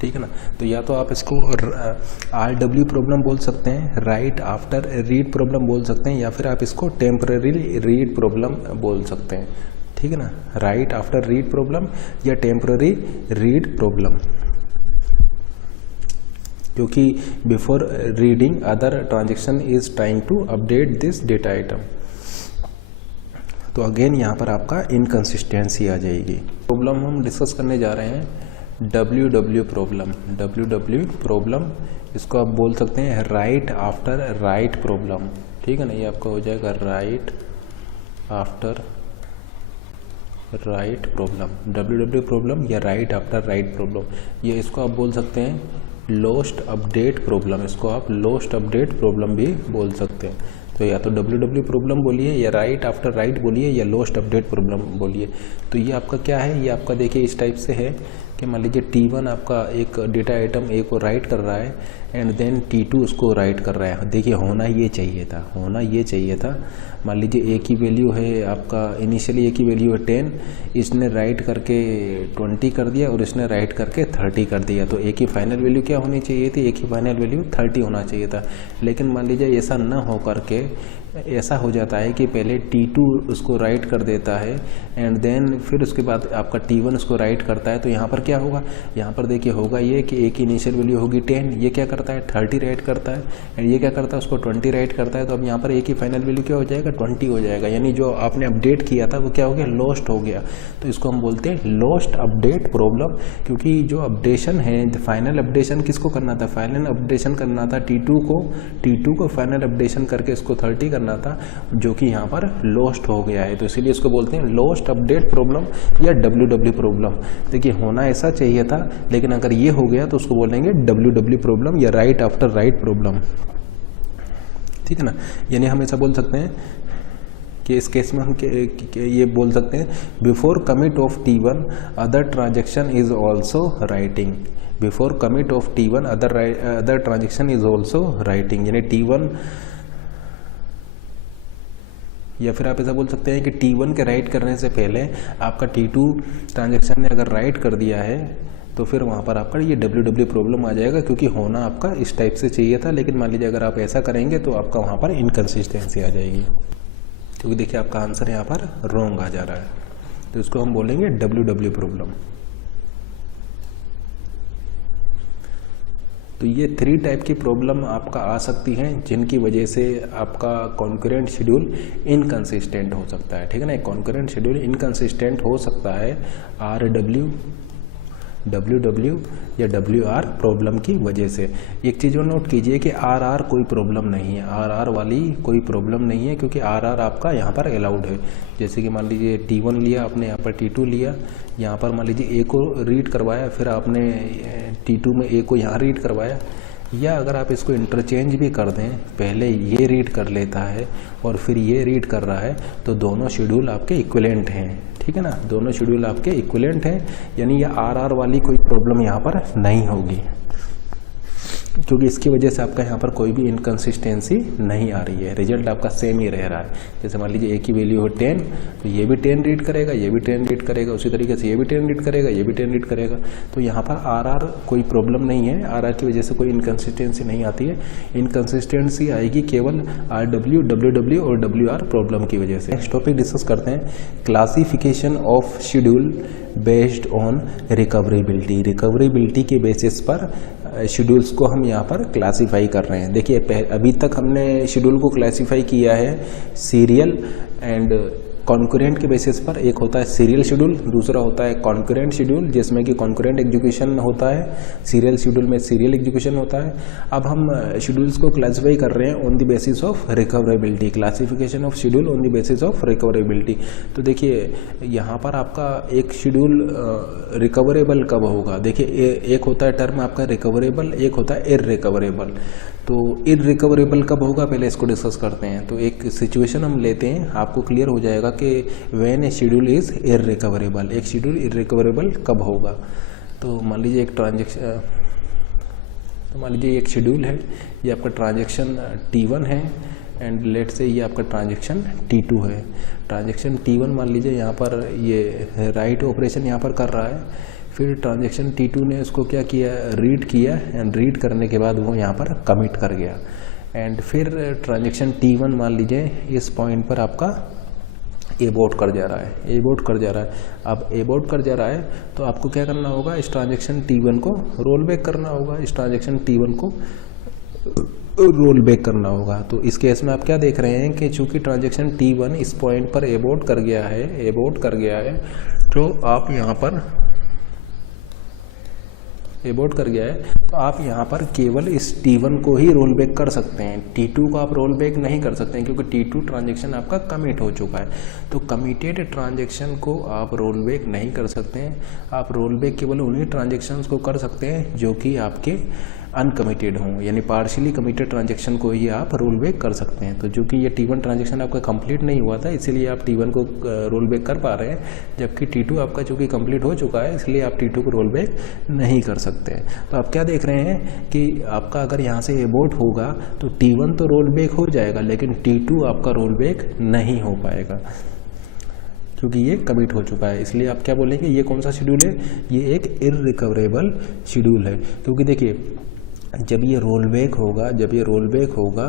ठीक है ना। तो या तो आप इसको RW प्रॉब्लम बोल सकते हैं, राइट आफ्टर रीड प्रॉब्लम बोल सकते हैं, या फिर आप इसको टेम्पररी रीड प्रॉब्लम बोल सकते हैं, ठीक है ना। राइट आफ्टर रीड प्रॉब्लम या टेम्पररी रीड प्रॉब्लम, क्योंकि before reading other transaction is trying to update this data item. तो अगेन यहाँ पर आपका इनकंसिस्टेंसी आ जाएगी। प्रॉब्लम हम डिस्कस करने जा रहे हैं WW प्रॉब्लम, इसको आप बोल सकते हैं राइट आफ्टर राइट प्रॉब्लम, ठीक है ना। ये आपका हो जाएगा right after right problem, WW problem या राइट आफ्टर राइट प्रॉब्लम। ये इसको आप बोल सकते हैं लोस्ट अपडेट प्रॉब्लम, इसको आप लोस्ट अपडेट प्रॉब्लम भी बोल सकते हैं। तो या तो WW प्रॉब्लम बोलिए या राइट आफ्टर राइट बोलिए या लोस्ट अपडेट प्रॉब्लम बोलिए। तो ये आपका क्या है, ये आपका देखिए इस टाइप से है कि मान लीजिए T1 आपका एक डेटा आइटम A को राइट कर रहा है एंड देन T2 उसको राइट कर रहा है। देखिए होना ये चाहिए था, मान लीजिए A की वैल्यू है आपका इनिशियली A की वैल्यू है 10, इसने राइट करके 20 कर दिया और इसने राइट करके 30 कर दिया। तो A की फाइनल वैल्यू क्या होनी चाहिए थी, A की फाइनल वैल्यू 30 होना चाहिए था। लेकिन मान लीजिए ऐसा ना हो करके ऐसा हो जाता है कि पहले T2 उसको राइट कर देता है एंड देन फिर उसके बाद आपका T1 उसको राइट करता है। तो यहाँ पर क्या होगा, यहाँ पर देखिए होगा ये कि A की इनिशियल वैल्यू होगी 10, ये क्या करता है 30 राइट करता है एंड ये क्या करता है उसको 20 राइट करता है। तो अब यहाँ पर A की फाइनल वैल्यू क्या हो जाएगा 20 हो जाएगा, यानी जो आपने अपडेट किया था वो क्या हो गया, लॉस्ट हो गया। तो इसको हम बोलते हैं लॉस्ट अपडेट प्रॉब्लम, क्योंकि जो अपडेशन है फाइनल अपडेशन किसको करना था, फाइनल अपडेशन करना था T2 को फाइनल अपडेशन करके इसको 30 करना था, जो कि यहाँ पर लॉस्ट हो गया है। तो इसीलिए इसको बोलते हैं लॉस्ट अपडेट प्रॉब्लम या WW प्रॉब्लम। देखिए होना ऐसा चाहिए था, लेकिन अगर ये हो गया तो उसको बोलेंगे WW प्रॉब्लम या राइट आफ्टर राइट प्रॉब्लम, ठीक है ना। यानी हम ऐसा बोल सकते हैं कि इस केस में हम ये बोल सकते हैं before commit of T1 other transaction is also writing, before commit of T1 other transaction is also writing, यानी T1, या फिर आप ऐसा बोल सकते हैं कि T1 के राइट करने से पहले आपका T2 ट्रांजेक्शन ने अगर राइट कर दिया है तो फिर वहाँ पर आपका ये WW प्रॉब्लम आ जाएगा, क्योंकि होना आपका इस टाइप से चाहिए था। लेकिन मान लीजिए अगर आप ऐसा करेंगे तो आपका वहाँ पर इनकन्सिस्टेंसी आ जाएगी, क्योंकि देखिए आपका आंसर यहाँ पर रॉन्ग आ जा रहा है। तो इसको हम बोलेंगे WW प्रॉब्लम। तो ये 3 टाइप की प्रॉब्लम आपका आ सकती हैं, जिनकी वजह से आपका कॉन्करेंट शेड्यूल इनकंसिस्टेंट हो सकता है, ठीक है ना। कॉन्करेंट शेड्यूल इनकंसिस्टेंट हो सकता है RW WW या WR प्रॉब्लम की वजह से। एक चीज़ और नोट कीजिए कि RR कोई प्रॉब्लम नहीं है, RR वाली कोई प्रॉब्लम नहीं है, क्योंकि RR आपका यहाँ पर अलाउड है। जैसे कि मान लीजिए T1 लिया आपने, यहाँ पर T2 लिया, यहाँ पर मान लीजिए A को रीड करवाया, फिर आपने T2 में A को यहाँ रीड करवाया, या अगर आप इसको इंटरचेंज भी कर दें, पहले ये रीड कर लेता है और फिर ये रीड कर रहा है, तो दोनों शेड्यूल आपके इक्विवेलेंट हैं, ठीक है ना, दोनों शेड्यूल आपके इक्विवेलेंट हैं, यानी ये RR वाली कोई प्रॉब्लम यहाँ पर नहीं होगी, क्योंकि इसकी वजह से आपका यहाँ पर कोई भी इनकन्सिस्टेंसी नहीं आ रही है, रिजल्ट आपका सेम ही रह रहा है। जैसे मान लीजिए A की वैल्यू हो 10, तो ये भी 10 रीड करेगा, ये भी 10 रीड करेगा, उसी तरीके से ये भी 10 रीड करेगा, ये भी 10 रीड करेगा। तो यहाँ पर RR कोई प्रॉब्लम नहीं है, RR की वजह से कोई इनकन्सिस्टेंसी नहीं आती है। इनकन्सिस्टेंसी आएगी केवल RW, WW और WR प्रॉब्लम की वजह से। नेक्स्ट टॉपिक डिस्कस करते हैं, classification of schedule based on recoverability. Recoverability के बेसिस पर शेड्यूल्स को हम यहाँ पर क्लासीफाई कर रहे हैं। देखिए अभी तक हमने शेड्यूल को क्लासीफाई किया है सीरियल एंड कॉन्करेंट के बेसिस पर। एक होता है सीरियल शेड्यूल, दूसरा होता है कॉन्करेंट शेड्यूल, जिसमें कि कॉन्करेंट एग्जीक्यूशन होता है, सीरियल शेड्यूल में सीरियल एग्जीक्यूशन होता है। अब हम शेड्यूल्स को क्लासीफाई कर रहे हैं on the basis of recoverability, classification of schedule on the basis of recoverability. तो देखिए यहाँ पर आपका एक शेड्यूल रिकवरेबल कब होगा, देखिए एक होता है टर्म आपका रिकवरेबल, एक होता है इररिकवरेबल। तो इररिकवरेबल कब होगा, पहले इसको डिस्कस करते हैं। तो एक सिचुएशन हम लेते हैं, आपको क्लियर हो जाएगा कि when A schedule is irrecoverable, एक शेड्यूल इररिकवरेबल कब होगा। तो मान लीजिए एक ट्रांजेक्शन, तो मान लीजिए एक शेड्यूल है, ये आपका ट्रांजेक्शन T1 है एंड लेट से ये आपका ट्रांजेक्शन T2 है। ट्रांजेक्शन T1 मान लीजिए यहाँ पर ये राइट ऑपरेशन यहाँ पर कर रहा है, फिर ट्रांजेक्शन T2 ने उसको क्या किया, रीड किया, एंड रीड करने के बाद वो यहाँ पर कमिट कर गया। एंड फिर ट्रांजेक्शन T1 मान लीजिए इस पॉइंट पर आपका एबॉर्ट कर जा रहा है, एबॉर्ट कर जा रहा है। अब एबॉर्ट कर जा रहा है तो आपको क्या करना होगा, इस ट्रांजेक्शन T1 को रोल बैक करना होगा, इस ट्रांजेक्शन T1 को रोल बैक करना होगा। तो इस केस में आप क्या देख रहे हैं कि चूंकि ट्रांजेक्शन T1 इस पॉइंट पर एबॉर्ट कर गया है, एबॉर्ट कर गया है, तो आप यहाँ पर एबॉर्ट कर गया है, तो आप यहाँ पर केवल इस T1 को ही रोल बैक कर सकते हैं, T2 को आप रोल बैक नहीं कर सकते हैं, क्योंकि T2 ट्रांजेक्शन आपका कमिट हो चुका है। तो कमिटेड ट्रांजेक्शन को आप रोल बैक नहीं कर सकते हैं, आप रोल बैक केवल उन्हीं ट्रांजेक्शन्स को कर सकते हैं जो कि आपके अनकमिटेड हों, यानी पार्शियली कमिटेड ट्रांजेक्शन को ही आप रोल बैक कर सकते हैं। तो जो कि ये T1 ट्रांजेक्शन आपका कंप्लीट नहीं हुआ था, इसीलिए आप T1 को रोल बैक कर पा रहे हैं, जबकि T2 आपका चूँकि कंप्लीट हो चुका है, इसलिए आप T2 को रोल बैक नहीं कर सकते हैं। तो आप क्या देख रहे हैं कि आपका अगर यहाँ से एबॉर्ट होगा तो T1 तो रोल बैक हो जाएगा, लेकिन T2 आपका रोल बैक नहीं हो पाएगा, क्योंकि ये कमिट हो चुका है। इसलिए आप क्या बोलेंगे, ये कौन सा शेड्यूल है, ये एक इररिकवरेबल शेड्यूल है। क्योंकि देखिए जब ये रोल बैक होगा, जब ये रोल बैक होगा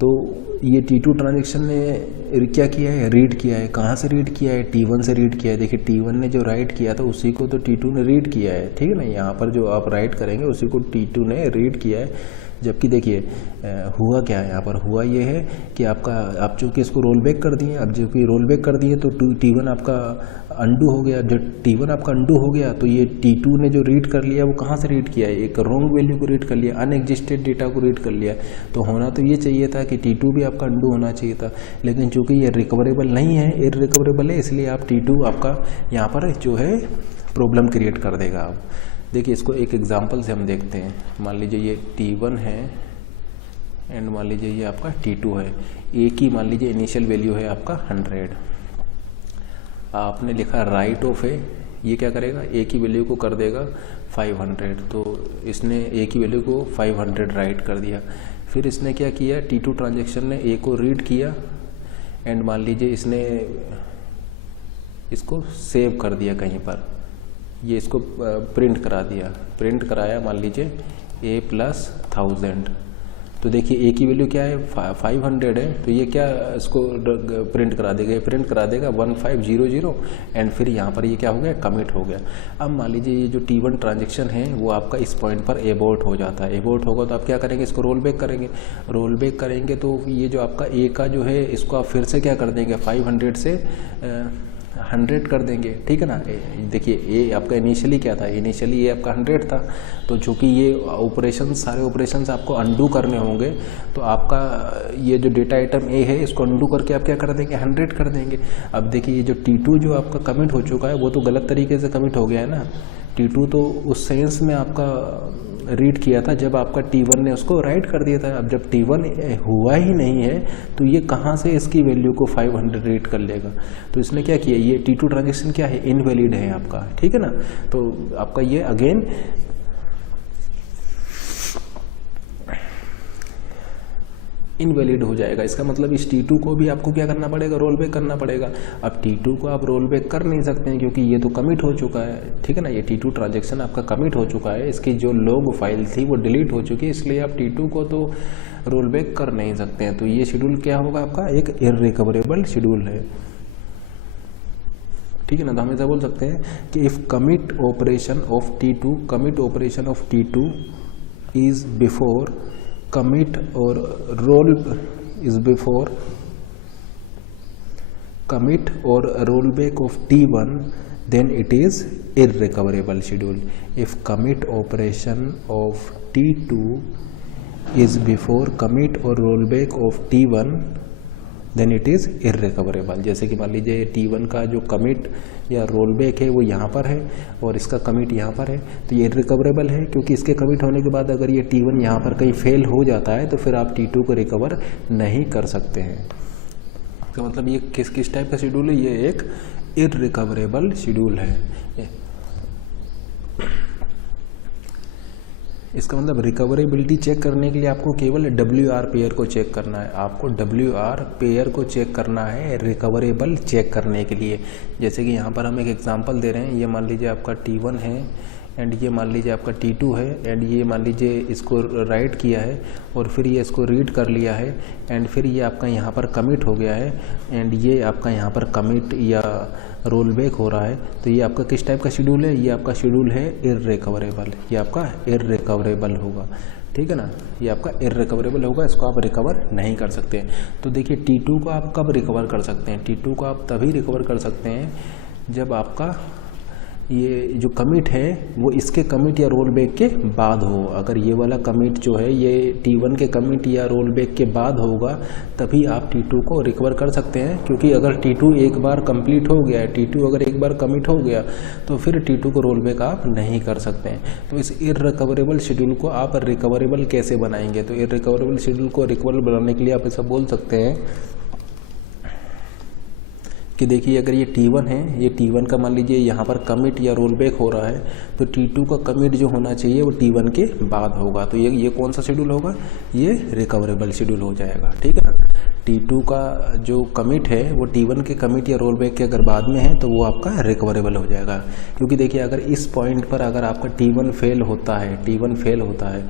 तो ये T2 ट्रांजेक्शन ने क्या किया है, रीड किया है। कहाँ से रीड किया है, T1 से रीड किया है। देखिए T1 ने जो राइट किया था उसी को तो T2 ने रीड किया है, ठीक है ना। यहाँ पर जो आप राइट करेंगे उसी को T2 ने रीड किया है। जबकि देखिए हुआ क्या है, यहाँ पर हुआ ये है कि आप चूँकि इसको रोल बैक कर दिए, अब जो कि रोल बैक कर दिए तो T1 आपका अंडू हो गया। जब T1 आपका अंडू हो गया तो ये T2 ने जो रीड कर लिया वो कहाँ से रीड किया है, एक रॉन्ग वैल्यू को रीड कर लिया, अनएग्जिस्टेड डेटा को रीड कर लिया। तो होना तो ये चाहिए था कि T2 भी आपका अंडू होना चाहिए था, लेकिन चूँकि ये रिकवरेबल नहीं है, इररिकवरेबल है, इसलिए आप T2 आपका यहाँ पर जो है प्रॉब्लम क्रिएट कर देगा। अब देखिए इसको एक एग्जांपल से हम देखते हैं। मान लीजिए ये T1 है एंड मान लीजिए ये आपका T2 है। ए की मान लीजिए इनिशियल वैल्यू है आपका 100, आपने लिखा राइट ऑफ है, ये क्या करेगा, ए की वैल्यू को कर देगा 500। तो इसने ए की वैल्यू को 500 राइट कर दिया। फिर इसने क्या किया, T2 ट्रांजेक्शन ने ए को रीड किया एंड मान लीजिए इसने इसको सेव कर दिया कहीं पर, ये इसको प्रिंट करा दिया, प्रिंट कराया मान लीजिए A+1000। तो देखिए ए की वैल्यू क्या है, 500 है, तो ये क्या इसको प्रिंट करा देगा, प्रिंट करा देगा 1500 एंड फिर यहाँ पर ये क्या हो गया, कमिट हो गया। अब मान लीजिए ये जो T1 ट्रांजेक्शन है वो आपका इस पॉइंट पर एबॉर्ट हो जाता है। एबॉर्ट होगा तो आप क्या करेंगे, इसको रोल बैक करेंगे। रोल बैक करेंगे तो ये जो आपका ए का जो है इसको आप फिर से क्या कर देंगे, 100 कर देंगे, ठीक है ना। देखिए ये आपका इनिशियली क्या था, इनिशियली ये आपका 100 था, तो चूँकि ये ऑपरेशन सारे ऑपरेशंस आपको अंडू करने होंगे, तो आपका ये जो डेटा आइटम ए है इसको अंडू करके आप क्या कर देंगे, 100 कर देंगे। अब देखिए ये जो T2 जो आपका कमिट हो चुका है वो तो गलत तरीके से कमिट हो गया है ना। T2 तो उस सेंस में आपका रीड किया था जब आपका T1 ने उसको राइट कर दिया था। अब जब T1 हुआ ही नहीं है तो ये कहाँ से इसकी वैल्यू को 500 रीड कर लेगा। तो इसने क्या किया, ये T2 ट्रांजेक्शन क्या है, इनवैलिड है आपका, ठीक है ना। तो आपका ये अगेन इनवैलिड हो जाएगा। इसका मतलब इस T2 को भी आपको क्या करना पड़ेगा, रोल बैक करना पड़ेगा। अब T2 को आप रोल बैक कर नहीं सकते हैं क्योंकि ये तो कमिट हो चुका है, ठीक है ना। ये T2 ट्रांजैक्शन आपका कमिट हो चुका है, इसकी जो लॉग फाइल थी वो डिलीट हो चुकी है, इसलिए आप T2 को तो रोल बैक कर नहीं सकते हैं। तो ये शेड्यूल क्या होगा, आपका एक इररिकवरेबल शेड्यूल है, ठीक है ना। तो हम ऐसा बोल सकते हैं कि if commit operation of T2, commit operation of T2 is before commit or roll is before commit or rollback of T1, then it is irrecoverable schedule. If commit operation of T2 is before commit or rollback of T1, then it is irrecoverable. जैसे कि मान लीजिए T1 का जो commit या roll back है वो यहाँ पर है और इसका कमिट यहाँ पर है, तो ये इररिकवरेबल है क्योंकि इसके कमिट होने के बाद अगर ये T1 यहाँ पर कहीं फेल हो जाता है तो फिर आप T2 को रिकवर नहीं कर सकते हैं। तो मतलब ये किस टाइप का शेड्यूल है, ये एक इररिकवरेबल शेड्यूल है। इसका मतलब रिकवरेबिलिटी चेक करने के लिए आपको केवल WR पेयर को चेक करना है, आपको WR पेयर को चेक करना है रिकवरेबल चेक करने के लिए। जैसे कि यहाँ पर हम एक एग्जांपल दे रहे हैं, ये मान लीजिए आपका T1 है एंड ये मान लीजिए आपका T2 है एंड ये मान लीजिए इसको राइट किया है और फिर ये इसको रीड कर लिया है एंड फिर ये आपका यहाँ पर कमिट हो गया है एंड ये आपका यहाँ पर कमिट या रोल बैक हो रहा है। तो ये आपका किस टाइप का शेड्यूल है, ये आपका शेड्यूल है इररिकवरेबल, ये आपका इररिकवरेबल होगा, ठीक है ना। ये आपका इररिकवरेबल होगा, इसको आप रिकवर नहीं कर सकते। तो देखिए T2 को आप कब रिकवर कर सकते हैं, T2 को आप तभी रिकवर कर सकते हैं जब आपका ये जो कमिट है वो इसके कमिट या रोल बैक के बाद हो। अगर ये वाला कमिट जो है ये T1 के कमिट या रोल बैक के बाद होगा तभी आप T2 को रिकवर कर सकते हैं, क्योंकि अगर T2 एक बार कंप्लीट हो गया है, T2 अगर एक बार कमिट हो गया तो फिर T2 को रोल बैक आप नहीं कर सकते हैं। तो इस इररिकवरेबल शेड्यूल को आप रिकवरेबल कैसे बनाएंगे, तो इररिकवरेबल शेड्यूल को रिकवरेबल बनाने के लिए आप ऐसा बोल सकते हैं कि देखिए अगर ये T1 है, ये T1 का मान लीजिए यहाँ पर कमिट या रोल बैक हो रहा है तो T2 का कमिट जो होना चाहिए वो T1 के बाद होगा। तो ये कौन सा शेड्यूल होगा, ये रिकवरेबल शेड्यूल हो जाएगा, ठीक है ना। T2 का जो कमिट है वो T1 के कमिट या रोल बैक के अगर बाद में है तो वो आपका रिकवरेबल हो जाएगा। क्योंकि देखिए अगर इस पॉइंट पर अगर आपका T1 फेल होता है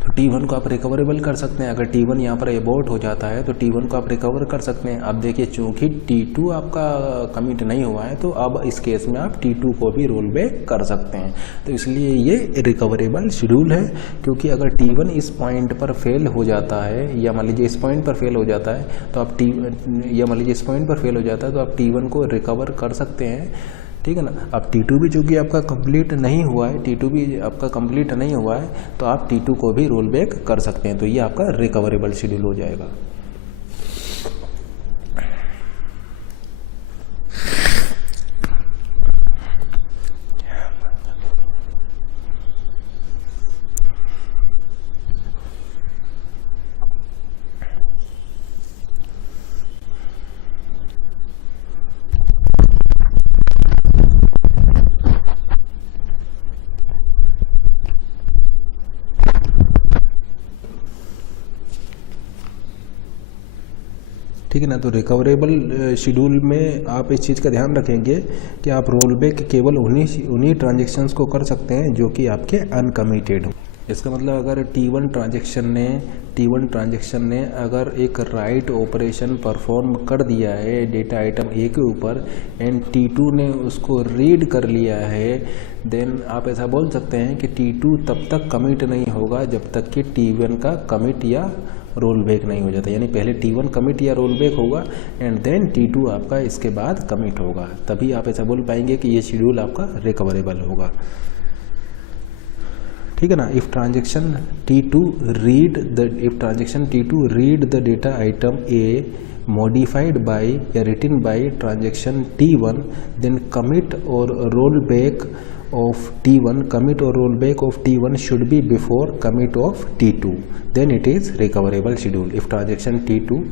तो T1 को आप रिकवरेबल कर सकते हैं। अगर T1 यहाँ पर एबॉर्ट हो जाता है तो T1 को आप रिकवर कर सकते हैं। अब देखिए चूँकि T2 आपका कमिट नहीं हुआ है तो अब इस केस में आप T2 को भी रोल बैक कर सकते हैं। तो इसलिए ये रिकवरेबल शेड्यूल है, क्योंकि अगर T1 इस पॉइंट पर फेल हो जाता है या मान लीजिए इस पॉइंट पर फेल हो जाता है तो आप T1 को रिकवर कर सकते हैं, ठीक है ना। अब T2 भी चूँकि आपका कंप्लीट नहीं हुआ है, तो आप T2 को भी रोल बैक कर सकते हैं। तो ये आपका रिकवरेबल शेड्यूल हो जाएगा। ठीक है ना। तो रिकवरेबल शेड्यूल में आप इस चीज़ का ध्यान रखेंगे कि आप रोल बैक केवल उन्हीं ट्रांजेक्शन्स को कर सकते हैं जो कि आपके अनकमिटेड हो। इसका मतलब अगर T1 ट्रांजेक्शन ने अगर एक राइट ऑपरेशन परफॉर्म कर दिया है डेटा आइटम A के ऊपर एंड T2 ने उसको रीड कर लिया है, देन आप ऐसा बोल सकते हैं कि T2 तब तक कमिट नहीं होगा जब तक कि T1 का कमिट या रोल बैक नहीं हो जाता, यानी पहले T1 कमिट या रोल बैक होगा एंड देन T2 आपका इसके बाद कमिट होगा, तभी आप ऐसा बोल पाएंगे कि ये शेड्यूल आपका रिकवरेबल होगा। ठीक है ना। If transaction T2 read the data item A modified by या written by transaction T1, then commit or rollback of T1, commit or rollback of T1 should be before commit of T2, then it is recoverable schedule. If transaction T2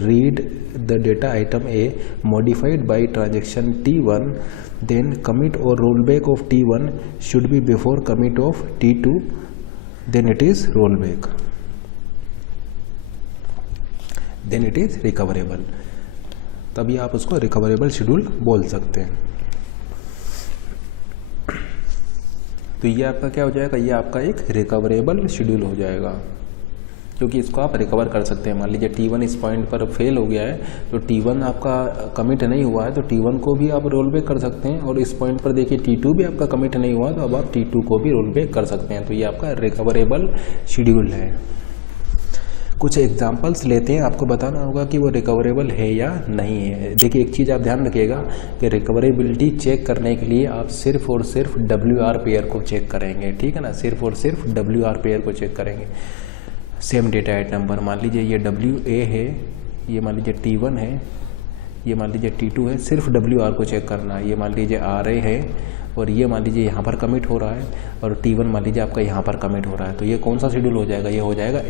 read the data item A modified by transaction T1, then commit or rollback of T1 should be before commit of T2, then it is rollback, then it is recoverable, तभी आप उसको recoverable schedule बोल सकते हैं। तो ये आपका क्या हो जाएगा, ये आपका एक रिकवरेबल शेड्यूल हो जाएगा, क्योंकि इसको आप रिकवर कर सकते हैं। मान लीजिए T1 इस पॉइंट पर फेल हो गया है, तो T1 आपका कमिट नहीं हुआ है, तो T1 को भी आप रोल बैक कर सकते हैं, और इस पॉइंट पर देखिए T2 भी आपका कमिट नहीं हुआ, तो अब आप T2 को भी रोल बैक कर सकते हैं। तो ये आपका रिकवरेबल शेड्यूल है। कुछ एग्जांपल्स लेते हैं, आपको बताना होगा कि वो रिकवरेबल है या नहीं है। देखिए एक चीज़ आप ध्यान रखिएगा कि रिकवरेबिलिटी चेक करने के लिए आप सिर्फ और सिर्फ WR पेयर को चेक करेंगे, ठीक है ना, सिर्फ और सिर्फ WR पेयर को चेक करेंगे। सेम डेटा आइटम पर मान लीजिए ये WA है, ये मान लीजिए T1 है, ये मान लीजिए T2 है, सिर्फ WR को चेक करना है। ये मान लीजिए RA है और ये मान लीजिए यहाँ पर कमिट हो रहा है, और T1 मान लीजिए आपका यहाँ पर कमिट हो रहा है, तो ये कौन सा शेड्यूल हो जाएगा, ये हो जाएगा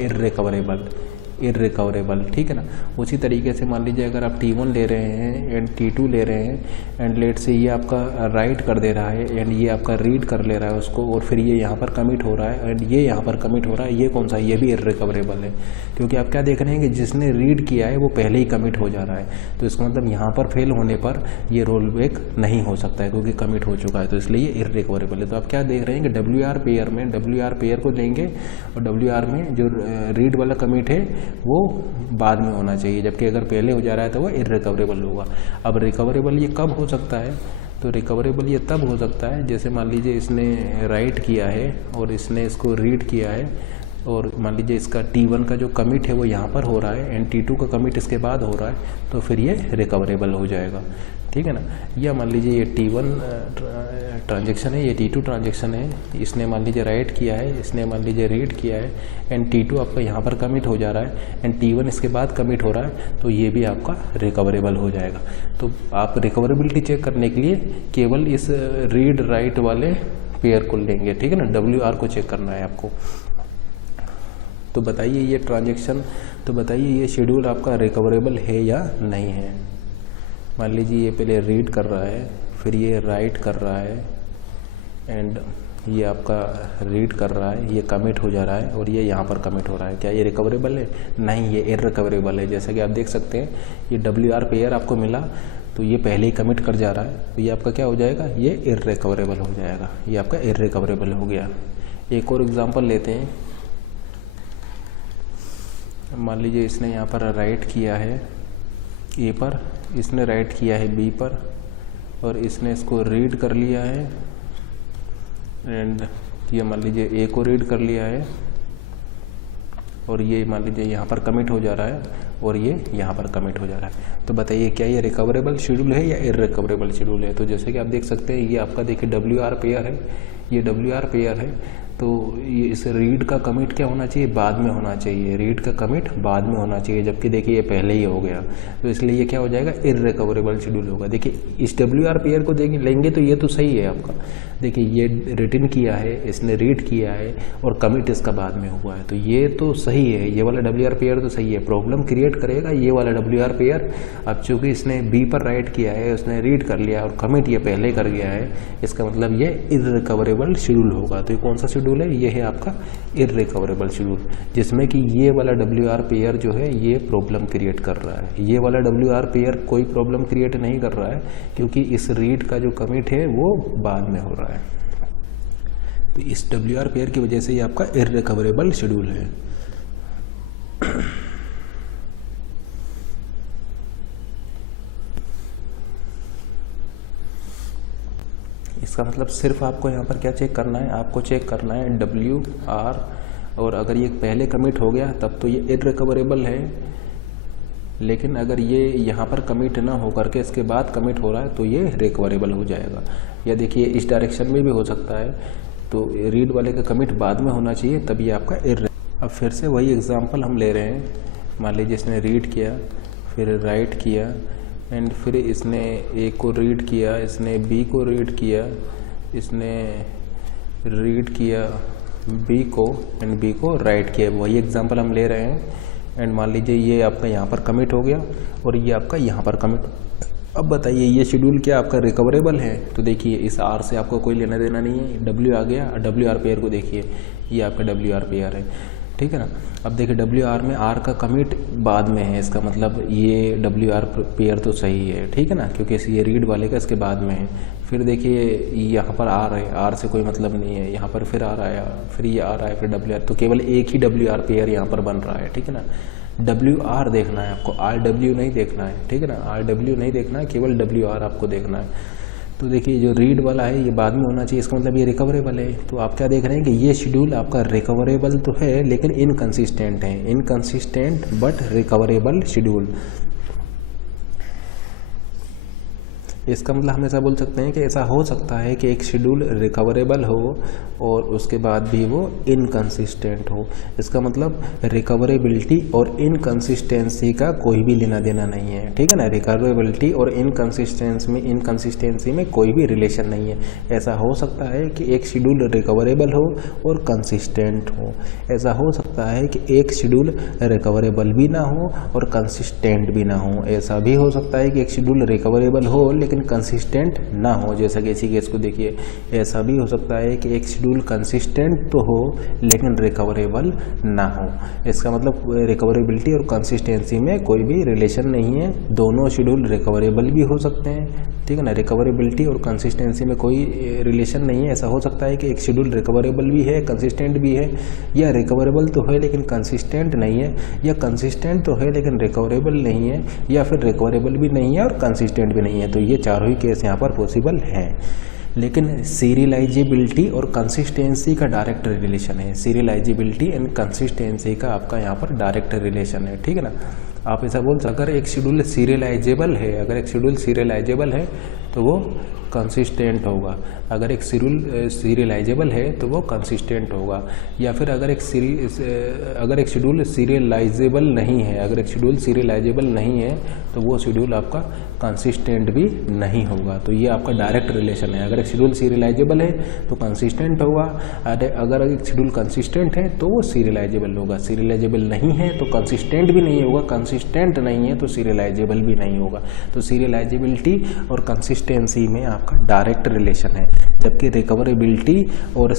इर्रिकवरेबल, ठीक है ना। उसी तरीके से मान लीजिए अगर आप T1 ले रहे हैं एंड T2 ले रहे हैं एंड लेट से ये आपका राइट कर दे रहा है एंड ये आपका रीड कर ले रहा है उसको, और फिर ये यहाँ पर कमिट हो रहा है एंड ये यहाँ पर कमिट हो रहा है, ये कौन सा, ये भी इर्रिकवरेबल है, क्योंकि आप क्या देख रहे हैं कि जिसने रीड किया है वो पहले ही कमिट हो जा रहा है। तो इसका मतलब यहाँ पर फेल होने पर ये रोल बैक नहीं हो सकता है, क्योंकि कमिट हो चुका है, तो इसलिए ये इर्रिकवरेबल है। तो आप क्या देख रहे हैं कि WR पेयर को लेंगे, और WR में जो रीड वाला कमिट है वो बाद में होना चाहिए, जबकि अगर पहले हो जा रहा है तो वो इर्रिकवरेबल होगा। अब रिकवरेबल ये कब हो सकता है, तो रिकवरेबल ये तब हो सकता है जैसे मान लीजिए इसने राइट किया है और इसने इसको रीड किया है, और मान लीजिए इसका T1 का जो कमिट है वो यहाँ पर हो रहा है एंड T2 का कमिट इसके बाद हो रहा है, तो फिर ये रिकवरेबल हो जाएगा, ठीक है ना। या मान लीजिए ये T1 ट्रांजेक्शन है, ये T2 ट्रांजेक्शन है, इसने मान लीजिए राइट किया है, इसने मान लीजिए रीड किया है एंड T2 आपका यहाँ पर कमिट हो जा रहा है एंड T1 इसके बाद कमिट हो रहा है, तो ये भी आपका रिकवरेबल हो जाएगा। तो आप रिकवरेबिलिटी चेक करने के लिए केवल इस रीड राइट वाले पेयर को लेंगे, ठीक है ना, WR को चेक करना है आपको। तो बताइए ये ट्रांजेक्शन, तो बताइए ये शेड्यूल आपका रिकवरेबल है या नहीं है। मान लीजिए ये पहले रीड कर रहा है, फिर ये राइट कर रहा है एंड ये आपका रीड कर रहा है, ये कमिट हो जा रहा है और ये यहाँ पर कमिट हो रहा है, क्या ये रिकवरेबल है? नहीं, ये इर्रिकवरेबल है। जैसा कि आप देख सकते हैं ये WR पेयर आपको मिला, तो ये पहले ही कमिट कर जा रहा है, तो ये आपका क्या हो जाएगा, ये इर्रिकवरेबल हो जाएगा, ये आपका इर्रिकवरेबल हो गया। एक और एग्जांपल लेते हैं। मान लीजिए इसने यहाँ पर राइट किया है A पर, इसने राइट किया है B पर, और इसने इसको रीड कर लिया है एंड ये मान लीजिए A को रीड कर लिया है, और ये मान लीजिए यहाँ पर कमिट हो जा रहा है और ये यहाँ पर कमिट हो जा रहा है। तो बताइए क्या ये रिकवरेबल शेड्यूल है या इर्रिकवरेबल शेड्यूल है? तो जैसे कि आप देख सकते हैं ये आपका देखिए WR पेयर है, ये WR पेयर है, तो ये इस रीड का कमिट क्या होना चाहिए, बाद में होना चाहिए, रीड का कमिट बाद में होना चाहिए, जबकि देखिए ये पहले ही हो गया, तो इसलिए ये क्या हो जाएगा, इर्रिकवरेबल शेड्यूल होगा। देखिए इस WR पेयर को लेंगे तो ये तो सही है आपका, देखिए ये रिटर्न किया है, इसने रीड किया है और कमिट इसका बाद में हुआ है, तो ये तो सही है, ये वाला WR पेयर तो सही है। प्रॉब्लम क्रिएट करेगा ये वाला WR पेयर, अब चूँकि इसने B पर राइट किया है, उसने रीड कर लिया और कमिट ये पहले कर गया है, इसका मतलब ये इर्रिकवरेबल शेड्यूल होगा। तो ये कौन सा शेड्यूल है, ये है आपका इर्रिकवरेबल शेड्यूल, जिसमें कि ये वाला WR पेयर जो है ये प्रॉब्लम क्रिएट कर रहा है। ये वाला WR पेयर कोई प्रॉब्लम क्रिएट नहीं कर रहा है, क्योंकि इस रीड का जो कमिट है वो बाद में हो रहा है। तो इस WR पेयर की वजह से ये आपका इर्रिकवरेबल शेड्यूल है। इसका मतलब सिर्फ आपको यहाँ पर क्या चेक करना है, आपको चेक करना है WR और अगर ये पहले कमिट हो गया तब तो ये इररिकवरेबल है, लेकिन अगर ये यहाँ पर कमिट ना हो करके इसके बाद कमिट हो रहा है तो ये रिकवरेबल हो जाएगा। या देखिए इस डायरेक्शन में भी हो सकता है, तो रीड वाले का कमिट बाद में होना चाहिए तब ये आपका अब फिर से वही एग्जांपल हम ले रहे हैं। मान लीजिए इसने रीड किया, फिर राइट किया, एंड फिर इसने ए को रीड किया, इसने बी को रीड किया, इसने रीड किया बी को एंड बी को राइट किया। वही एग्जांपल हम ले रहे हैं। एंड मान लीजिए ये आपका यहाँ पर कमिट हो गया और ये आपका यहाँ पर कमिट। अब बताइए ये शेड्यूल क्या आपका रिकवरेबल है? तो देखिए इस आर से आपको कोई लेना देना नहीं है, डब्ल्यू आ गया। डब्ल्यू आर पेयर को देखिए, ये आपका डब्ल्यू आर पेयर है, ठीक है ना। अब देखिए डब्ल्यू आर में आर का कमिट बाद में है, इसका मतलब ये डब्ल्यू आर पेयर तो सही है, ठीक है ना, क्योंकि ये रीड वाले का इसके बाद में है। फिर देखिए यहाँ पर आर है, आर से कोई मतलब नहीं है, यहाँ पर फिर आ रहा है, फिर ये आ रहा है, फिर डब्ल्यू आर, तो केवल एक ही डब्ल्यू आर पेयर यहाँ पर बन रहा है, ठीक है ना। डब्ल्यू आर देखना है आपको, आर डब्ल्यू नहीं देखना है, ठीक है ना, आर डब्ल्यू नहीं देखना है, केवल डब्ल्यू आर आपको देखना है। तो देखिए जो रीड वाला है ये बाद में होना चाहिए, इसका मतलब ये रिकवरेबल है। तो आप क्या देख रहे हैं कि ये शेड्यूल आपका रिकवरेबल तो है लेकिन इनकंसिस्टेंट है, इनकंसिस्टेंट बट रिकवरेबल शेड्यूल। इसका मतलब हम ऐसा बोल सकते हैं कि ऐसा हो सकता है कि एक शेड्यूल रिकवरेबल हो और उसके बाद भी वो इनकंसिस्टेंट हो। इसका मतलब रिकवरेबिलिटी और इनकंसिस्टेंसी का कोई भी लेना देना नहीं है, ठीक है ना। रिकवरेबिलिटी और इनकंसिस्टेंसी में कोई भी रिलेशन नहीं है। ऐसा हो सकता है कि एक शेड्यूल रिकवरेबल हो और कंसिस्टेंट हो, ऐसा हो सकता है कि एक शेड्यूल रिकवरेबल भी ना हो और कंसिस्टेंट भी ना हो, ऐसा भी हो सकता है कि एक शेड्यूल रिकवरेबल हो लेकिन कंसिस्टेंट ना हो, जैसा कि इसी केस को देखिए। ऐसा भी हो सकता है कि एक शेड्यूल कंसिस्टेंट तो हो लेकिन रिकवरेबल ना हो। इसका मतलब रिकवरेबिलिटी और कंसिस्टेंसी में कोई भी रिलेशन नहीं है, दोनों शेड्यूल रिकवरेबल भी हो सकते हैं, ठीक है ना। रिकवरेबिलिटी और कंसिस्टेंसी में कोई रिलेशन नहीं है। ऐसा हो सकता है कि एक शेड्यूल रिकवरेबल भी है, कंसिस्टेंट भी है, या रिकवरेबल तो है लेकिन कंसिस्टेंट नहीं है, या कंसिस्टेंट तो है लेकिन रिकवरेबल नहीं है, या फिर रिकवरेबल भी नहीं है और कंसिस्टेंट भी नहीं है। तो ये चारों ही केस यहाँ पर पॉसिबल हैं। लेकिन सीरियलाइजेबिलिटी और कंसिस्टेंसी का डायरेक्ट रिलेशन है, सीरियलाइजेबिलिटी एंड कंसिस्टेंसी का आपका यहाँ पर डायरेक्ट रिलेशन है, ठीक है ना। आप ऐसा बोल सकते, अगर एक शेड्यूल सीरियलाइजेबल है, अगर एक शेड्यूल सीरियलाइजेबल है तो वो कंसिस्टेंट होगा, अगर एक शेड्यूल सीरियलाइजेबल है तो वो कंसिस्टेंट होगा। या फिर अगर एक शेड्यूल सीरियलाइजेबल नहीं है, अगर एक शेड्यूल सीरियलाइजेबल नहीं है तो वो शेड्यूल आपका कंसिस्टेंट भी नहीं होगा। तो ये आपका डायरेक्ट रिलेशन है। अगर एक शेड्यूल सीरियलाइजेबल है तो कंसिस्टेंट होगा, अगर एक शेड्यूल कंसिस्टेंट है तो वो सीरियलाइजेबल होगा, सीरियलाइजेबल नहीं है तो कंसिस्टेंट भी नहीं होगा, कंसिस्टेंट नहीं है तो सीरियलाइजेबल भी नहीं होगा। तो सीरियलाइजेबिलिटी और कंसिस्टेंसी में आपका डायरेक्ट रिलेशन है, जबकि रिकवरेबिलिटी और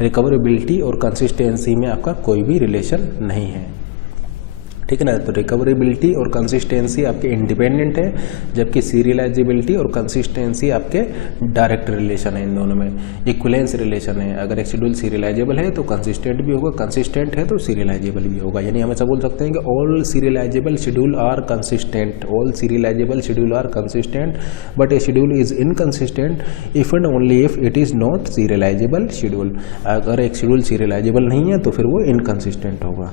रिकवरेबिलिटी और कंसिस्टेंसी में आपका कोई भी रिलेशन नहीं है, ठीक है ना। तो रिकवरेबिलिटी और कंसिस्टेंसी आपके इंडिपेंडेंट है, जबकि सीरियलाइजेबिलिटी और कंसिस्टेंसी आपके डायरेक्ट रिलेशन है। इन दोनों में इक्विवेलेंस रिलेशन है। अगर एक शेड्यूल सीरियलाइजेबल है तो कंसिस्टेंट भी होगा, कंसिस्टेंट है तो सीरियलाइजेबल भी होगा। यानी हम ऐसा बोल सकते हैं कि all serializable schedule are consistent, all serializable schedule are consistent, but a schedule is inconsistent if and only if it is not serializable schedule. अगर एक शेड्यूल सीरियलाइजेबल नहीं है तो फिर वो इनकंसिस्टेंट होगा,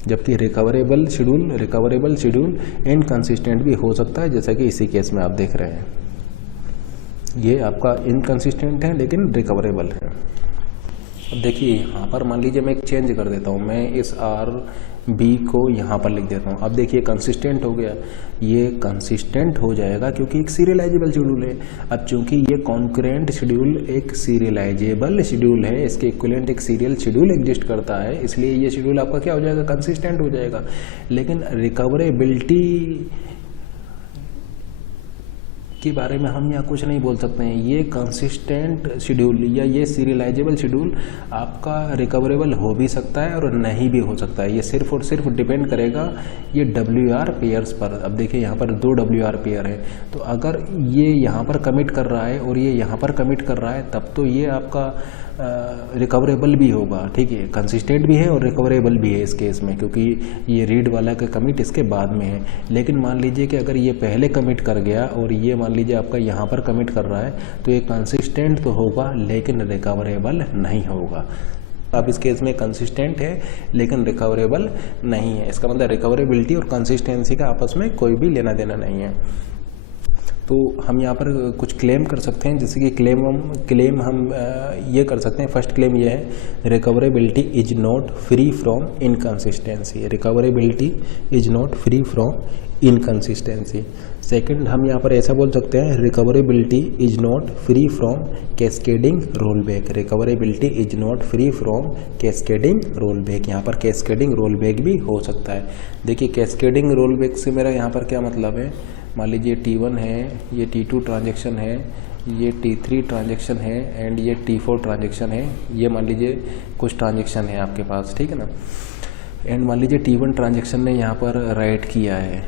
जबकि रिकवरेबल शेड्यूल इनकंसिस्टेंट भी हो सकता है, जैसा कि इसी केस में आप देख रहे हैं। ये आपका इनकंसिस्टेंट है लेकिन रिकवरेबल है। अब देखिए यहाँ पर मान लीजिए मैं एक चेंज कर देता हूँ, मैं इस आर बी को यहाँ पर लिख देता हूँ। अब देखिए कंसिस्टेंट हो गया, ये कंसिस्टेंट हो जाएगा क्योंकि एक सीरियलाइजेबल शेड्यूल है। अब चूंकि ये कॉन्करेंट शेड्यूल एक सीरियलाइजेबल शेड्यूल है, इसके इक्विवेलेंट एक सीरियल शेड्यूल एग्जिस्ट करता है, इसलिए ये शेड्यूल आपका क्या हो जाएगा, कंसिस्टेंट हो जाएगा। लेकिन रिकवरेबिलिटी के बारे में हम यहाँ कुछ नहीं बोल सकते हैं। ये कंसिस्टेंट शेड्यूल या ये सीरियलाइजेबल शेड्यूल आपका रिकवरेबल हो भी सकता है और नहीं भी हो सकता है। ये सिर्फ और सिर्फ डिपेंड करेगा ये WR पेयर्स पर। अब देखिए यहाँ पर 2 WR पेयर है, तो अगर ये यहाँ पर कमिट कर रहा है और ये यहाँ पर कमिट कर रहा है तब तो ये आपका रिकवरेबल भी होगा, ठीक है, कंसिस्टेंट भी है और रिकवरेबल भी है इस केस में, क्योंकि ये रीड वाला का कमिट इसके बाद में है। लेकिन मान लीजिए कि अगर ये पहले कमिट कर गया और ये मान लीजिए आपका यहाँ पर कमिट कर रहा है, तो ये कंसिस्टेंट तो होगा लेकिन रिकवरेबल नहीं होगा। अब इस केस में कंसिस्टेंट है लेकिन रिकवरेबल नहीं है, इसका मतलब रिकवरेबिलिटी और कंसिस्टेंसी का आपस में कोई भी लेना देना नहीं है। तो हम यहाँ पर कुछ क्लेम कर सकते हैं, जैसे कि क्लेम हम ये कर सकते हैं। फर्स्ट क्लेम ये है, recoverability is not free from inconsistency. Recoverability is not free from inconsistency. Second, हम यहाँ पर ऐसा बोल सकते हैं, recoverability is not free from cascading rollback. Recoverability is not free from cascading rollback. यहाँ पर कैस्केडिंग रोलबैक भी हो सकता है। देखिए कैस्केडिंग रोलबैक से मेरा यहाँ पर क्या मतलब है, मान लीजिए T1 है, ये T2 ट्रांजेक्शन है, ये T3 ट्रांजेक्शन है एंड ये T4 ट्रांजेक्शन है। ये मान लीजिए कुछ ट्रांजेक्शन है आपके पास, ठीक है ना। एंड मान लीजिए T1 ट्रांजेक्शन ने यहाँ पर राइट किया है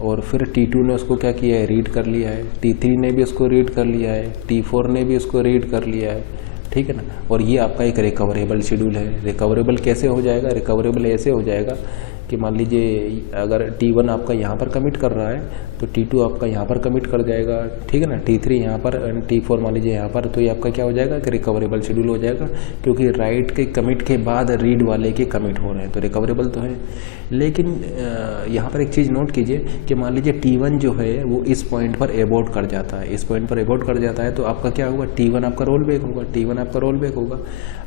और फिर T2 ने उसको क्या किया है, रीड कर लिया है। T3 ने भी उसको रीड कर लिया है, T4 ने भी उसको रीड कर लिया है, ठीक है ना। और ये आपका एक रिकवरेबल शेड्यूल है। रिकवरेबल कैसे हो जाएगा, रिकवरेबल ऐसे हो जाएगा कि मान लीजिए अगर T1 आपका यहाँ पर कमिट कर रहा है तो T2 आपका यहाँ पर कमिट कर जाएगा, ठीक है ना। T3 यहाँ पर एंड T4 मान लीजिए यहाँ पर, तो ये आपका क्या हो जाएगा कि रिकवरेबल शेड्यूल हो जाएगा, क्योंकि राइट के कमिट के बाद रीड वाले के कमिट हो रहे हैं, तो रिकवरेबल तो है। लेकिन यहाँ पर एक चीज़ नोट कीजिए कि मान लीजिए T1 जो है वो इस पॉइंट पर एबॉर्ट कर जाता है, इस पॉइंट पर एबॉर्ट कर जाता है, तो आपका क्या होगा, T1 आपका रोल बैक होगा, T1 आपका रोल बैक होगा।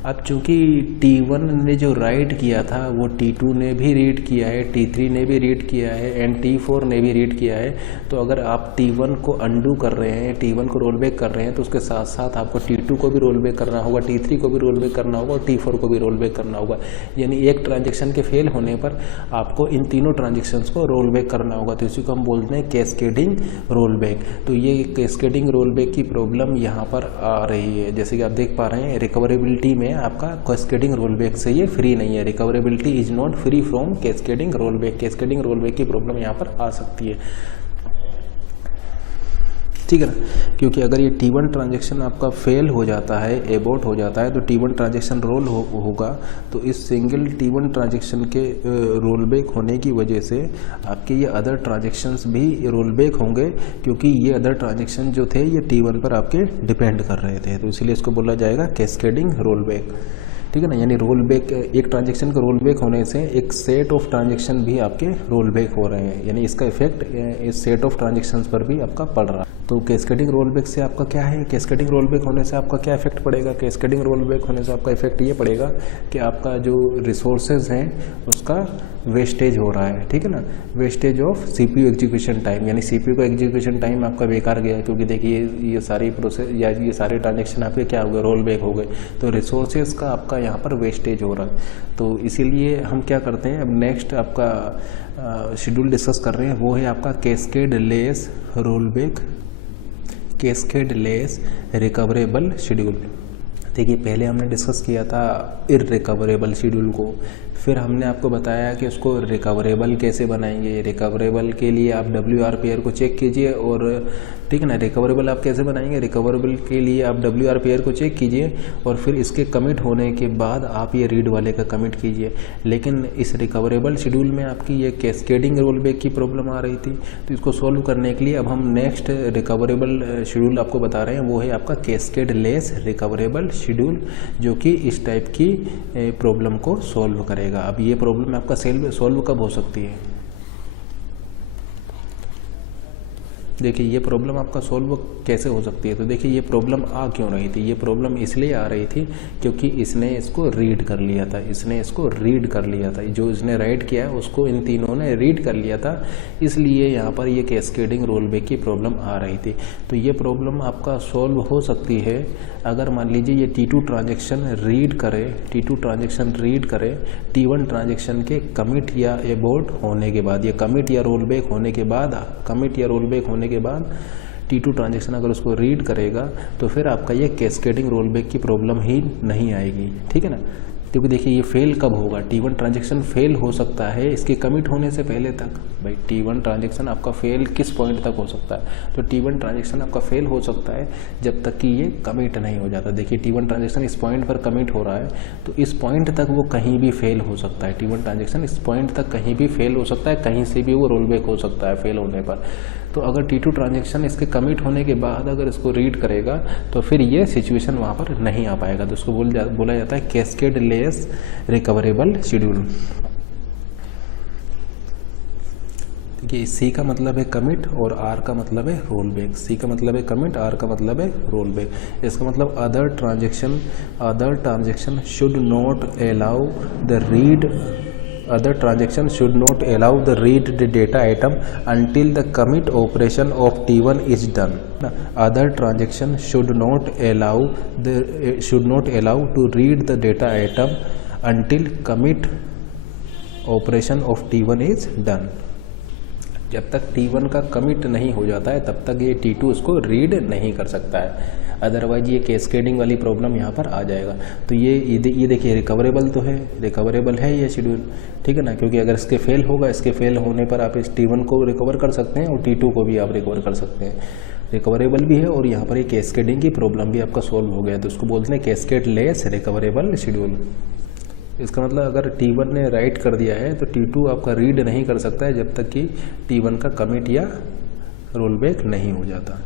अब चूंकि T1 ने जो राइट किया था वो T2 ने भी रीड किया है, T3 ने भी रीड किया है एंड T4 ने भी रीड किया है, तो अगर आप T1 को अंडू कर रहे हैं, T1 को रोल बैक कर रहे हैं, तो उसके साथ साथ आपको T2 को भी रोल बैक करना होगा, T3 को भी रोल बैक करना होगा और T4 को भी रोल बैक करना होगा। यानी एक ट्रांजेक्शन के फेल होने पर आपको इन तीनों ट्रांजेक्शन्स को रोल बैक करना होगा, तो इसी को हम बोलते हैं कैस्केडिंग रोल बैक। तो ये कैस्केडिंग रोल बैक की प्रॉब्लम यहाँ पर आ रही है। जैसे कि आप देख पा रहे हैं, रिकवरेबिलिटी में आपका कैस्केडिंग रोल बैक से ये फ्री नहीं है। Recoverability is not free from cascading roll back. Cascading roll back की प्रॉब्लम यहाँ पर आ सकती है, ठीक है ना। क्योंकि अगर ये T1 ट्रांजेक्शन आपका फेल हो जाता है, एबॉर्ट हो जाता है, तो T1 ट्रांजेक्शन रोल होगा, तो इस सिंगल T1 ट्रांजेक्शन के रोल बैक होने की वजह से आपके ये अदर ट्रांजेक्शन्स भी रोल बैक होंगे, क्योंकि ये अदर ट्रांजेक्शन जो थे ये T1 पर आपके डिपेंड कर रहे थे, तो इसीलिए इसको बोला जाएगा कैस्केडिंग रोल बैक, ठीक है ना। यानी रोल बैक, एक ट्रांजेक्शन का रोल बैक होने से एक सेट ऑफ ट्रांजेक्शन भी आपके रोल बैक हो रहे हैं, यानी इसका इफेक्ट इस सेट ऑफ ट्रांजेक्शन्स पर भी आपका पड़ रहा है। तो कैस्केडिंग रोल बैक से आपका क्या है, कैस्केडिंग रोल बैक होने से आपका क्या इफेक्ट पड़ेगा, कैस्केडिंग रोल बैक होने से आपका इफेक्ट ये पड़ेगा कि आपका जो रिसोर्सेज हैं उसका वेस्टेज हो रहा है, ठीक है ना। Wastage of CPU execution time, यानी CPU का एग्जीक्यूशन टाइम आपका बेकार गया, क्योंकि देखिए ये सारी प्रोसेस या ये सारे ट्रांजेक्शन आपके क्या हो गए, रोल बैक हो गए, तो रिसोर्सेज का आपका यहाँ पर वेस्टेज हो रहा है। तो इसीलिए हम क्या करते हैं, अब नेक्स्ट आपका शेड्यूल डिस्कस कर रहे हैं, वो है आपका cascade less roll back, cascade less recoverable schedule. देखिए पहले हमने डिस्कस किया था इररिकवरेबल शेड्यूल को, फिर हमने आपको बताया कि उसको रिकवरेबल कैसे बनाएंगे। रिकवरेबल के लिए आप WR पेयर को चेक कीजिए, और ठीक है ना, रिकवरेबल आप कैसे बनाएंगे, रिकवरेबल के लिए आप WR पेयर को चेक कीजिए और फिर इसके कमिट होने के बाद आप ये रीड वाले का कमिट कीजिए। लेकिन इस रिकवरेबल शेड्यूल में आपकी ये कैस्केडिंग रोल बैक की प्रॉब्लम आ रही थी, तो इसको सॉल्व करने के लिए अब हम नेक्स्ट रिकवरेबल शेड्यूल आपको बता रहे हैं, वो है आपका कैस्केड लेस रिकवरेबल शेड्यूल, जो कि इस टाइप की प्रॉब्लम को सॉल्व करेगा। अब ये प्रॉब्लम आपका सॉल्व कब हो सकती है, देखिए ये प्रॉब्लम आपका सॉल्व कैसे हो सकती है। तो देखिए ये प्रॉब्लम आ क्यों रही थी, ये प्रॉब्लम इसलिए आ रही थी क्योंकि इसने इसको रीड कर लिया था, इसने इसको रीड कर लिया था, जो इसने राइट किया है उसको इन तीनों ने रीड कर लिया था, इसलिए यहाँ पर ये कैस्केडिंग रोल बैक की प्रॉब्लम आ रही थी। तो ये प्रॉब्लम आपका सॉल्व हो सकती है अगर मान लीजिए ये T2 ट्रांजेक्शन रीड करे, T2 ट्रांजेक्शन रीड करे T1 ट्रांजेक्शन के कमिट या एबॉर्ट होने के बाद, ये कमिट या रोल बैक होने के बाद, कमिट या रोल बैक होने के बाद T2 ट्रांजेक्शन अगर उसको रीड करेगा तो फिर आपका ये कैस्केडिंग रोल बैक की प्रॉब्लम ही नहीं आएगी, ठीक है ना। क्योंकि देखिए ये फेल कब होगा, T1 ट्रांजेक्शन फेल हो सकता है इसके कमिट होने से पहले तक। भाई T1 ट्रांजेक्शन आपका फेल किस पॉइंट तक हो सकता है, तो T1 ट्रांजेक्शन आपका फेल हो सकता है जब तक कि ये कमिट नहीं हो जाता। देखिए T1 ट्रांजेक्शन इस पॉइंट पर कमिट हो रहा है, तो इस पॉइंट तक वो कहीं भी फेल हो सकता है। T1 ट्रांजेक्शन इस पॉइंट तक कहीं भी फेल हो सकता है, कहीं से भी वो रोल बैक हो सकता है फेल होने पर। तो अगर T2 ट्रांजेक्शन इसके कमिट होने के बाद अगर इसको रीड करेगा तो फिर ये सिचुएशन वहाँ पर नहीं आ पाएगा। तो उसको बोला जाता है कैस्केड लेस रिकवरेबल शेड्यूल। देखिए C का मतलब है कमिट और R का मतलब है रोल बैक। C का मतलब है कमिट, R का मतलब है रोल बैक। इसका मतलब other transaction should not allow the read other transaction should not allow the read the data item until the commit operation of T1 is done. Other transaction should not allow to read the data item until commit operation of T1 is done. जब तक T1 का commit नहीं हो जाता है तब तक ये T2 उसको रीड नहीं कर सकता है, अदरवाइज ये कैस्केडिंग वाली प्रॉब्लम यहाँ पर आ जाएगा। तो ये देखिए रिकवरेबल तो है, रिकवरेबल है ये शेड्यूल, ठीक है ना, क्योंकि अगर इसके फेल होगा, इसके फेल होने पर आप इस T1 को रिकवर कर सकते हैं और T2 को भी आप रिकवर कर सकते हैं। रिकवरेबल भी है और यहाँ पर ये कैस्केडिंग की प्रॉब्लम भी आपका सॉल्व हो गया। तो उसको बोलते हैं कैस्केड लेस रिकवरेबल शेड्यूल। इसका मतलब अगर T1 ने राइट कर दिया है तो T2 आपका रीड नहीं कर सकता है जब तक कि T1 का कमिट या रोल बैक नहीं हो जाता।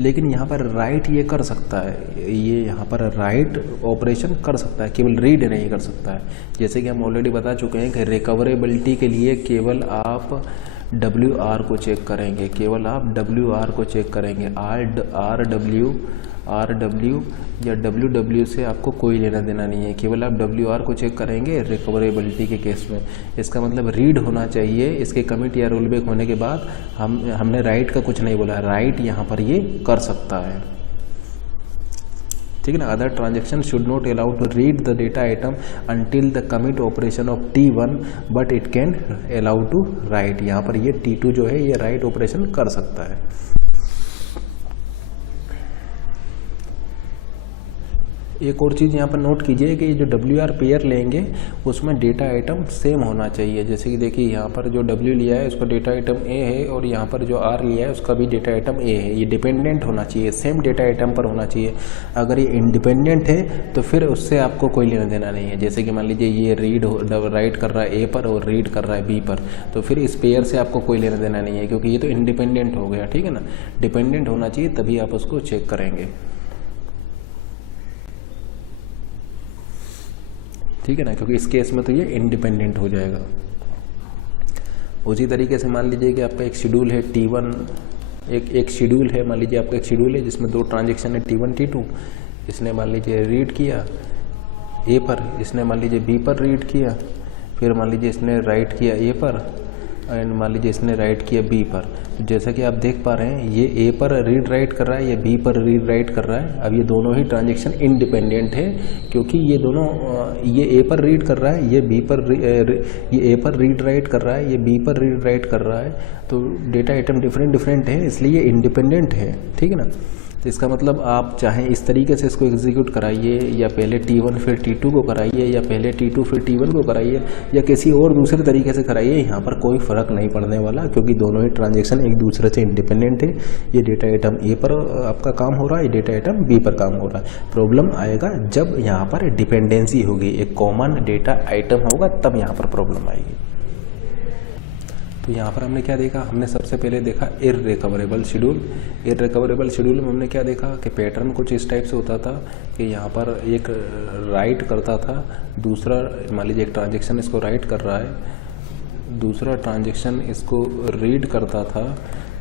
लेकिन यहाँ पर राइट ये कर सकता है, ये यहाँ पर राइट ऑपरेशन कर सकता है, केवल रीड नहीं कर सकता है। जैसे कि हम ऑलरेडी बता चुके हैं कि रिकवरेबिलिटी के लिए केवल आप WR को चेक करेंगे, केवल आप WR को चेक करेंगे। RW या WW से आपको कोई लेना देना नहीं है, केवल आप WR को चेक करेंगे रिकवरेबिलिटी के केस में। इसका मतलब रीड होना चाहिए इसके कमिट या रोल बैक होने के बाद। हमने राइट का कुछ नहीं बोला, राइट यहाँ पर ये कर सकता है, ठीक है ना। Other transaction should not allow to read the data item until the commit operation of T1 but it can allow to write. यहाँ पर ये T2 जो है ये राइट ऑपरेशन कर सकता है। एक और चीज़ यहाँ पर नोट कीजिए कि जो WR पेयर लेंगे उसमें डेटा आइटम सेम होना चाहिए। जैसे कि देखिए यहाँ पर जो W लिया है उसका डेटा आइटम A है और यहाँ पर जो R लिया है उसका भी डेटा आइटम A है। ये डिपेंडेंट होना चाहिए, सेम डेटा आइटम पर होना चाहिए। अगर ये इंडिपेंडेंट है तो फिर उससे आपको कोई लेना देना नहीं है। जैसे कि मान लीजिए ये राइट कर रहा है A पर और रीड कर रहा है B पर, तो फिर इस पेयर से आपको कोई लेना देना नहीं है क्योंकि ये तो इंडिपेंडेंट हो गया, ठीक है ना। डिपेंडेंट होना चाहिए तभी आप उसको चेक करेंगे, ठीक है ना, क्योंकि इस केस में तो ये इंडिपेंडेंट हो जाएगा। उसी तरीके से मान लीजिए कि आपका एक शेड्यूल है T1, एक शेड्यूल है, मान लीजिए आपका एक शेड्यूल है जिसमें दो ट्रांजेक्शन है T1 T2। इसने मान लीजिए रीड किया A पर, इसने मान लीजिए B पर रीड किया, फिर मान लीजिए इसने राइट किया A पर एंड मान लीजिए इसने राइट किया B पर। जैसा कि आप देख पा रहे हैं ये A पर रीड राइट कर रहा है, ये B पर रीड राइट कर रहा है। अब ये दोनों ही ट्रांजेक्शन इंडिपेंडेंट है क्योंकि ये दोनों, ये A पर रीड कर रहा है, ये A पर रीड राइट कर रहा है, ये B पर रीड राइट कर रहा है। तो डेटा आइटम डिफरेंट है, इसलिए ये इंडिपेंडेंट है, ठीक है ना। तो इसका मतलब आप चाहें इस तरीके से इसको एग्जीक्यूट कराइए या पहले T1 फिर T2 को कराइए या पहले T2 फिर T1 को कराइए या किसी और दूसरे तरीके से कराइए, यहाँ पर कोई फ़र्क नहीं पड़ने वाला क्योंकि दोनों ही ट्रांजेक्शन एक दूसरे से इंडिपेंडेंट है। ये डेटा आइटम A पर आपका काम हो रहा है, ये डेटा आइटम B पर काम हो रहा है। प्रॉब्लम आएगा जब यहाँ पर डिपेंडेंसी होगी, एक कॉमन डेटा आइटम होगा तब यहाँ पर प्रॉब्लम आएगी। तो यहाँ पर हमने क्या देखा, हमने सबसे पहले देखा इररिकवरेबल शेड्यूल। इररिकवरेबल शेड्यूल में हमने क्या देखा कि पैटर्न कुछ इस टाइप से होता था कि यहाँ पर एक राइट करता था, दूसरा मान लीजिए एक ट्रांजेक्शन इसको राइट कर रहा है, दूसरा ट्रांजेक्शन इसको रीड करता था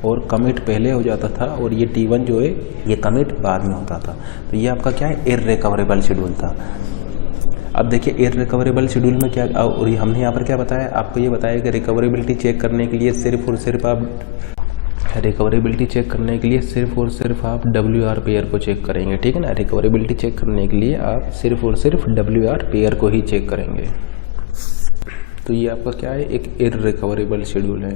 और कमिट पहले हो जाता था और ये T1 जो है ये कमिट बाद में होता था। तो ये आपका क्या है, इररिकवरेबल शेड्यूल था। अब देखिए इररिकवरेबल शेड्यूल में क्या, और हमने यहाँ पर क्या बताया, आपको ये बताया कि रिकवरेबिलिटी चेक करने के लिए सिर्फ और सिर्फ आप WR पेयर को चेक करेंगे, ठीक है ना। रिकवरेबिलिटी चेक करने के लिए आप सिर्फ और सिर्फ WR पेयर को ही चेक करेंगे। तो ये आपका क्या है, एक इररिकवरेबल शेड्यूल है।